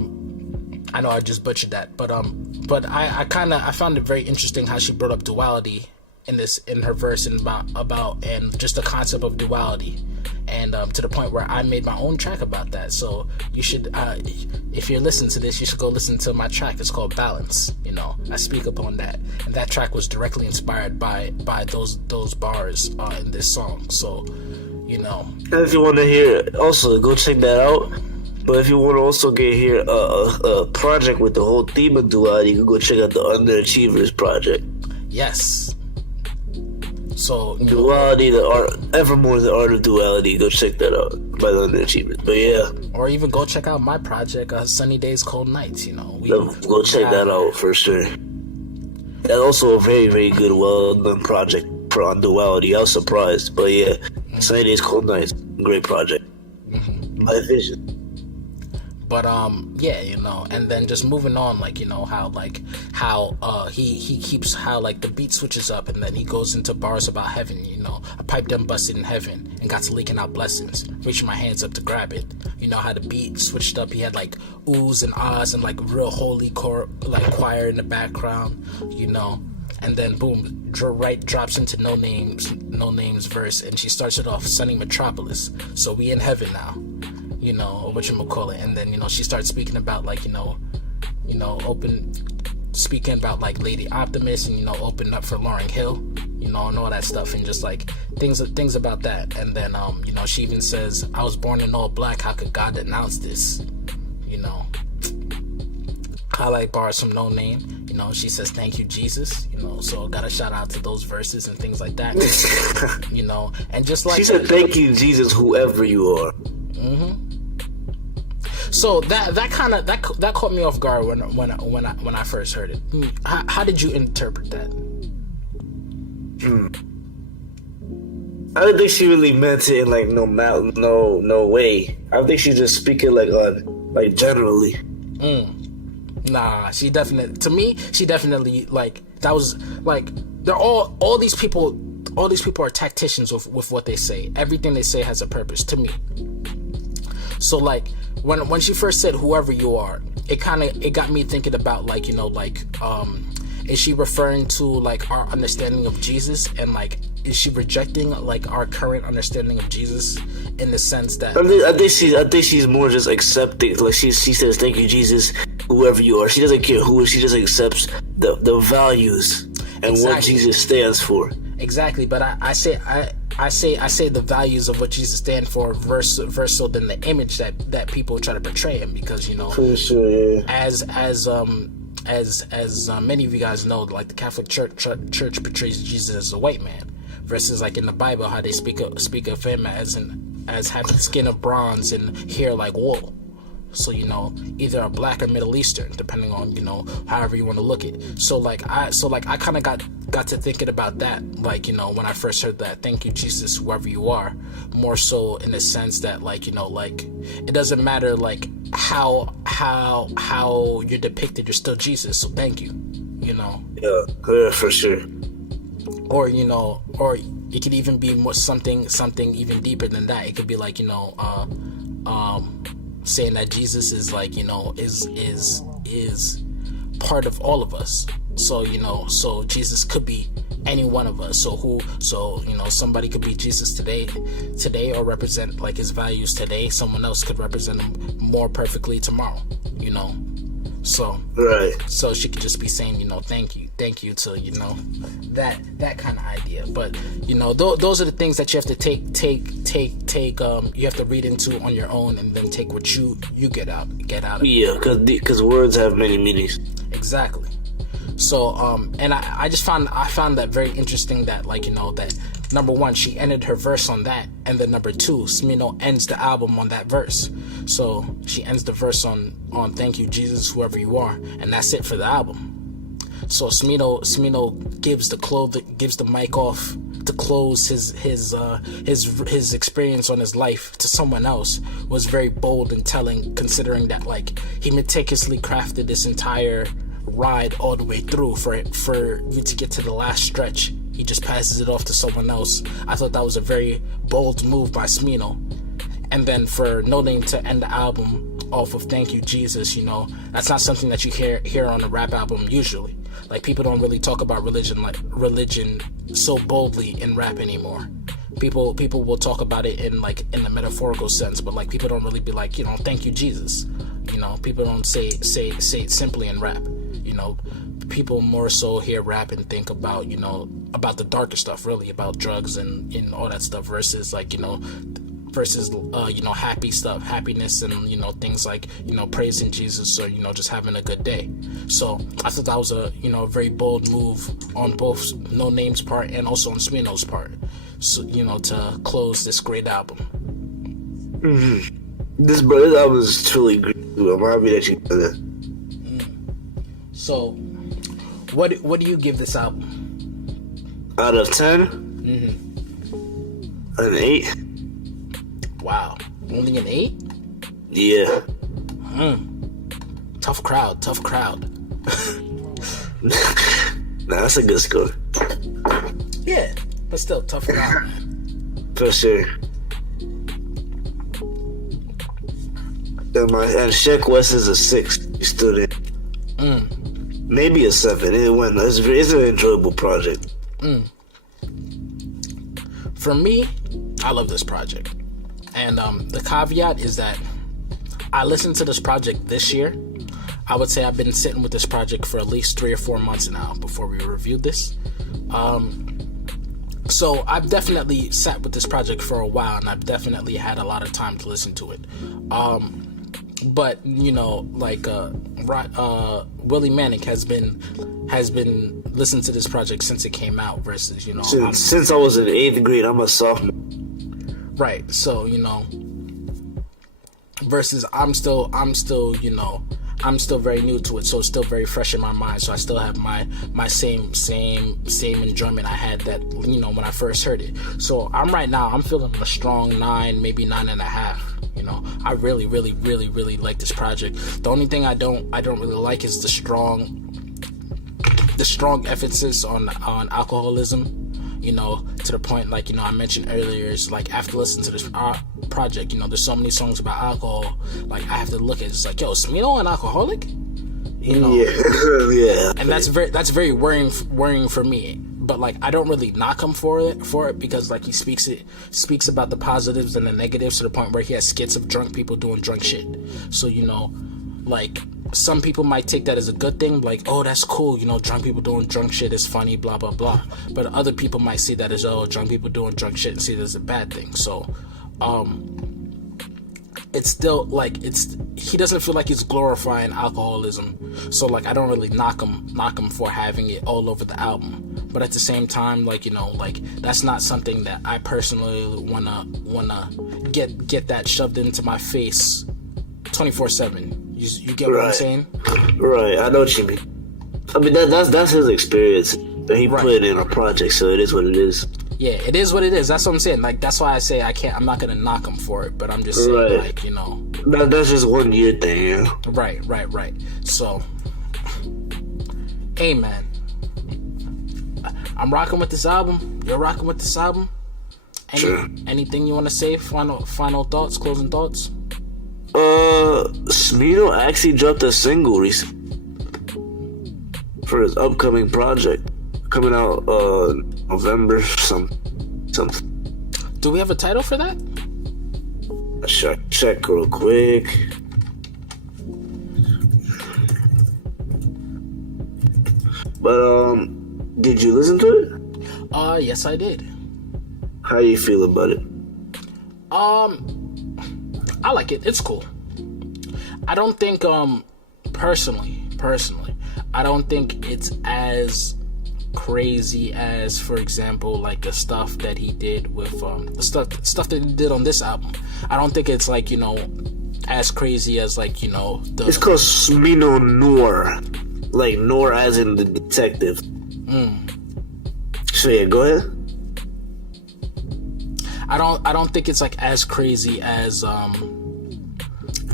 know I just butchered that, but I found it very interesting how she brought up duality in her verse, and about and just the concept of duality. And to the point where I made my own track about that. So you should, if you're listening to this, you should go listen to my track. It's called Balance. I speak upon that, and that track was directly inspired by those bars in this song. So, And if you want to hear it, also go check that out. But if you want to also hear a project with the whole theme of duality, you can go check out the Underachievers project. Yes. So duality, the art, Evermore, the art of duality. Go check that out by the Underachievers. But yeah, or even go check out my project, Sunny Days, Cold Nights. Go check that out for sure. That's also a very, very good, well done project on duality. I was surprised, but yeah, Sunny Days, Cold Nights, great project. My vision. But yeah, and then just moving on, how he keeps how the beat switches up, and then he goes into bars about heaven. I piped them busted in heaven and got to leaking out blessings, reaching my hands up to grab it. How the beat switched up. He had oohs and ahs and real holy choir in the background. And then boom, drops into No Names verse, and she starts it off, sunny metropolis. So we in heaven now. Whatchamacallit, and then she starts speaking about speaking about Lady Optimist, and opening up for Lauryn Hill, and all that stuff, and just things about that. And then she even says, I was born in all black, how could God denounce this? Highlight bars from No Name. She says, thank you, Jesus. So gotta shout out to those verses and things like that. And just she said, thank you, Jesus, whoever you are. So that caught me off guard when I first heard it. How did you interpret that? I don't think she really meant it in no way. I think she's just speaking generally. Nah, she definitely like that was like they're all these people are tacticians with what they say. Everything they say has a purpose to me. So like when she first said whoever you are, it got me thinking about like, you know, like is she referring to like our understanding of Jesus, and like is she rejecting like our current understanding of Jesus in the sense that I think she's more just accepting. Like she says, "Thank you, Jesus, whoever you are." She doesn't care who. She just accepts the values and what Jesus stands for. Exactly, but I say the values of what Jesus stands for versus than the image that people try to portray him, because, you know, for sure, yeah. As many of you guys know, like the Catholic Church portrays Jesus as a white man, versus like in the Bible how they speak of him as having skin of bronze and hair like wool. So, you know, either a black or Middle Eastern, depending on, you know, however you want to look at it. So I kind of got to thinking about that, like, you know, when I first heard that, "Thank you, Jesus, whoever you are," more so in the sense that, like, you know, like it doesn't matter like how you're depicted, you're still Jesus. So thank you, you know. Yeah, for sure. Or, you know, or it could even be more something even deeper than that. It could be like, you know, saying that Jesus is like, you know, is part of all of us. So, you know, so Jesus could be any one of us. So you know, somebody could be Jesus today or represent like his values today. Someone else could represent him more perfectly tomorrow, you know. So right. So she could just be saying, you know, thank you to, you know, that kind of idea. But, you know, those are the things that you have to take. You have to read into on your own, and then take what you get out of it. Yeah, because words have many meanings. Exactly. So and I found that very interesting, that, like, you know, that number one, she ended her verse on that, and then number two, Smino ends the album on that verse. So she ends the verse on "Thank you, Jesus, whoever you are," and that's it for the album. So Smino gives the mic off to close his experience on his life to someone else. Was very bold and telling, considering that, like, he meticulously crafted this entire ride all the way through for you to get to the last stretch. He just passes it off to someone else. I thought that was a very bold move by Smino. And then for No Name to end the album off of "Thank You, Jesus," you know, that's not something that you hear on a rap album usually. Like, people don't really talk about religion so boldly in rap anymore. People will talk about it in the metaphorical sense, but like, people don't really be like, you know, "Thank you, Jesus." You know, people don't say it simply in rap. You know, people more so hear rap and think about, you know, about the darker stuff, really, about drugs and all that stuff, versus like, you know, you know, happy stuff, happiness, and, you know, things like, you know, praising Jesus, or, you know, just having a good day. So I thought that was a, you know, a very bold move on both No Name's part and also on Smino's part. So, you know, to close this great album. Mm-hmm. This album is truly great. I'm happy that you did that. So, what do you give this album? Out of 10? Mm-hmm. An 8. Wow. Only an 8? Yeah. Tough crowd. Nah, that's a good score. Yeah, but still, tough crowd, man. For sure. And Sheck West is a 6. You stood in. Maybe a 7. It's an enjoyable project. For me, I love this project. And the caveat is that I listened to this project this year. I would say I've been sitting with this project for at least 3 or 4 months now before we reviewed this. So I've definitely sat with this project for a while, and I've definitely had a lot of time to listen to it. But, you know, like Willie Manic has been listening to this project since it came out, versus, you know, since I was in 8th grade. I'm a sophomore. Right. So, you know, versus I'm still, you know, I'm still very new to it, so it's still very fresh in my mind. So I still have my same enjoyment I had that, you know, when I first heard it. So I'm feeling a strong 9, maybe 9.5. You know, I really, really, really, really like this project. The only thing I don't really like is the strong emphasis on alcoholism. You know, to the point, like, you know, I mentioned earlier, it's like after listening to this project, you know, there's so many songs about alcohol. Like, I have to look at it, it's like, yo, Smino an alcoholic? You know, yeah. And that's very worrying for me. But like, I don't really knock him for it because like he speaks about the positives and the negatives to the point where he has skits of drunk people doing drunk shit. So, you know, like, some people might take that as a good thing, like, oh, that's cool, you know, drunk people doing drunk shit is funny, blah blah blah. But other people might see that as, oh, drunk people doing drunk shit, and see it as a bad thing. So it's still like, he doesn't feel like he's glorifying alcoholism. So like, I don't really knock him for having it all over the album. But at the same time, like, you know, like, that's not something that I personally wanna get that shoved into my face 24/7. You get what I'm saying? Right, I know what you mean. I mean, that's his experience. He put it in a project, so it is what it is. Yeah, it is what it is. That's what I'm saying. Like, that's why I say I'm not gonna knock him for it, but I'm just saying, like, you know, that's just 1 year thing, yeah. Right. So, hey, man, I'm rocking with this album. You're rocking with this album. Anything you want to say? Final thoughts, closing thoughts? Smino actually dropped a single recently for his upcoming project coming out November something. Do we have a title for that? Check real quick. But did you listen to it? Yes, I did. How you feel about it? I like it. It's cool. I don't think, personally, I don't think it's as crazy as, for example, like the stuff that he did with, the stuff that he did on this album. I don't think it's, like, you know, as crazy as, like, you know, it's called Smino Noir. Like, Noir as in the detective. So yeah, go ahead. I don't think it's like as crazy as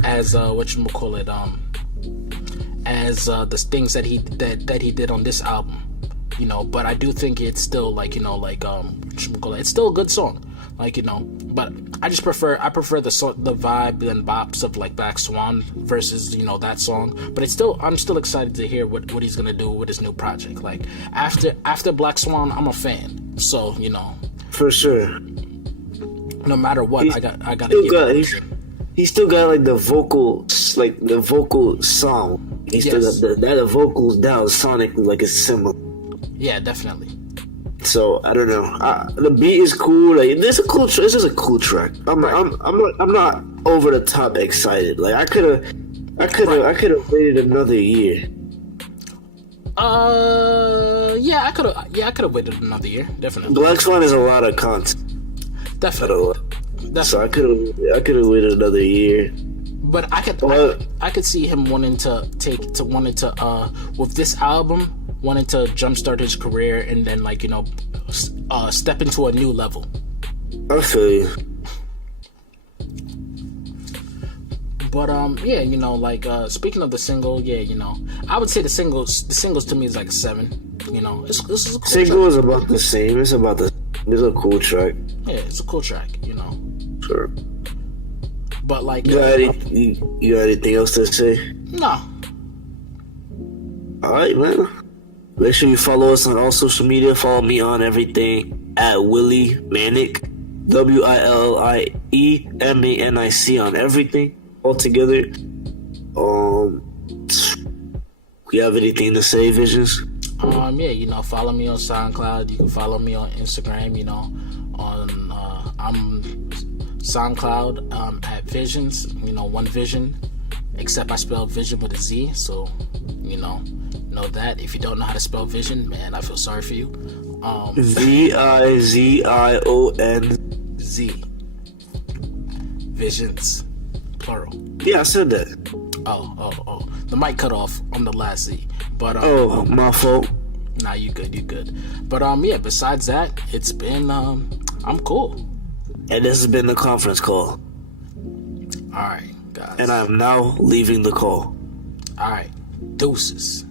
whatchamacallit, as the things that he did on this album, you know. But I do think it's still, like, you know, like, whatchamacallit, it's still a good song, like, you know. But I prefer the vibe and bops of like Blkswn versus, you know, that song. But I'm still excited to hear what he's gonna do with his new project. Like, after Blkswn, I'm a fan. So, you know, for sure. No matter what, I gotta give it. He still got like the vocal sound. He still got the vocals down sonically, like it's similar. Yeah, definitely. So I don't know. The beat is cool. Like, this is a cool. This is a cool track. I'm not over the top excited. Like, I could have waited another year. Yeah, I could have waited another year. Definitely. Blkswn is a lot of content. Definitely. So I could have waited another year. But I could see him wanting to with this album, wanting to jumpstart his career and then, like, you know, step into a new level. I feel you. But yeah, you know, like, speaking of the single, yeah, you know, I would say the singles to me is like a 7. You know, this is a cool single track. is about the same. It's a cool track. Yeah, it's a cool track, you know. Sure. But like, you got anything else to say? No. Alright, man. Make sure you follow us on all social media. Follow me on everything at Willie Manic. WILIEMANIC on everything. All together. You have anything to say, Visions? Yeah, you know, follow me on SoundCloud. You can follow me on Instagram, you know, on I'm SoundCloud at Visions, you know, one Vision, except I spell Vision with a Z, so, you know that. If you don't know how to spell Vision, man, I feel sorry for you. VIZION Z. Visions, plural. Yeah, I said that. Oh. The mic cut off on the last Z. But my fault. Nah, you good. But yeah, besides that, it's been I'm cool. And this has been the conference call. All right, guys. And I am now leaving the call. All right, deuces.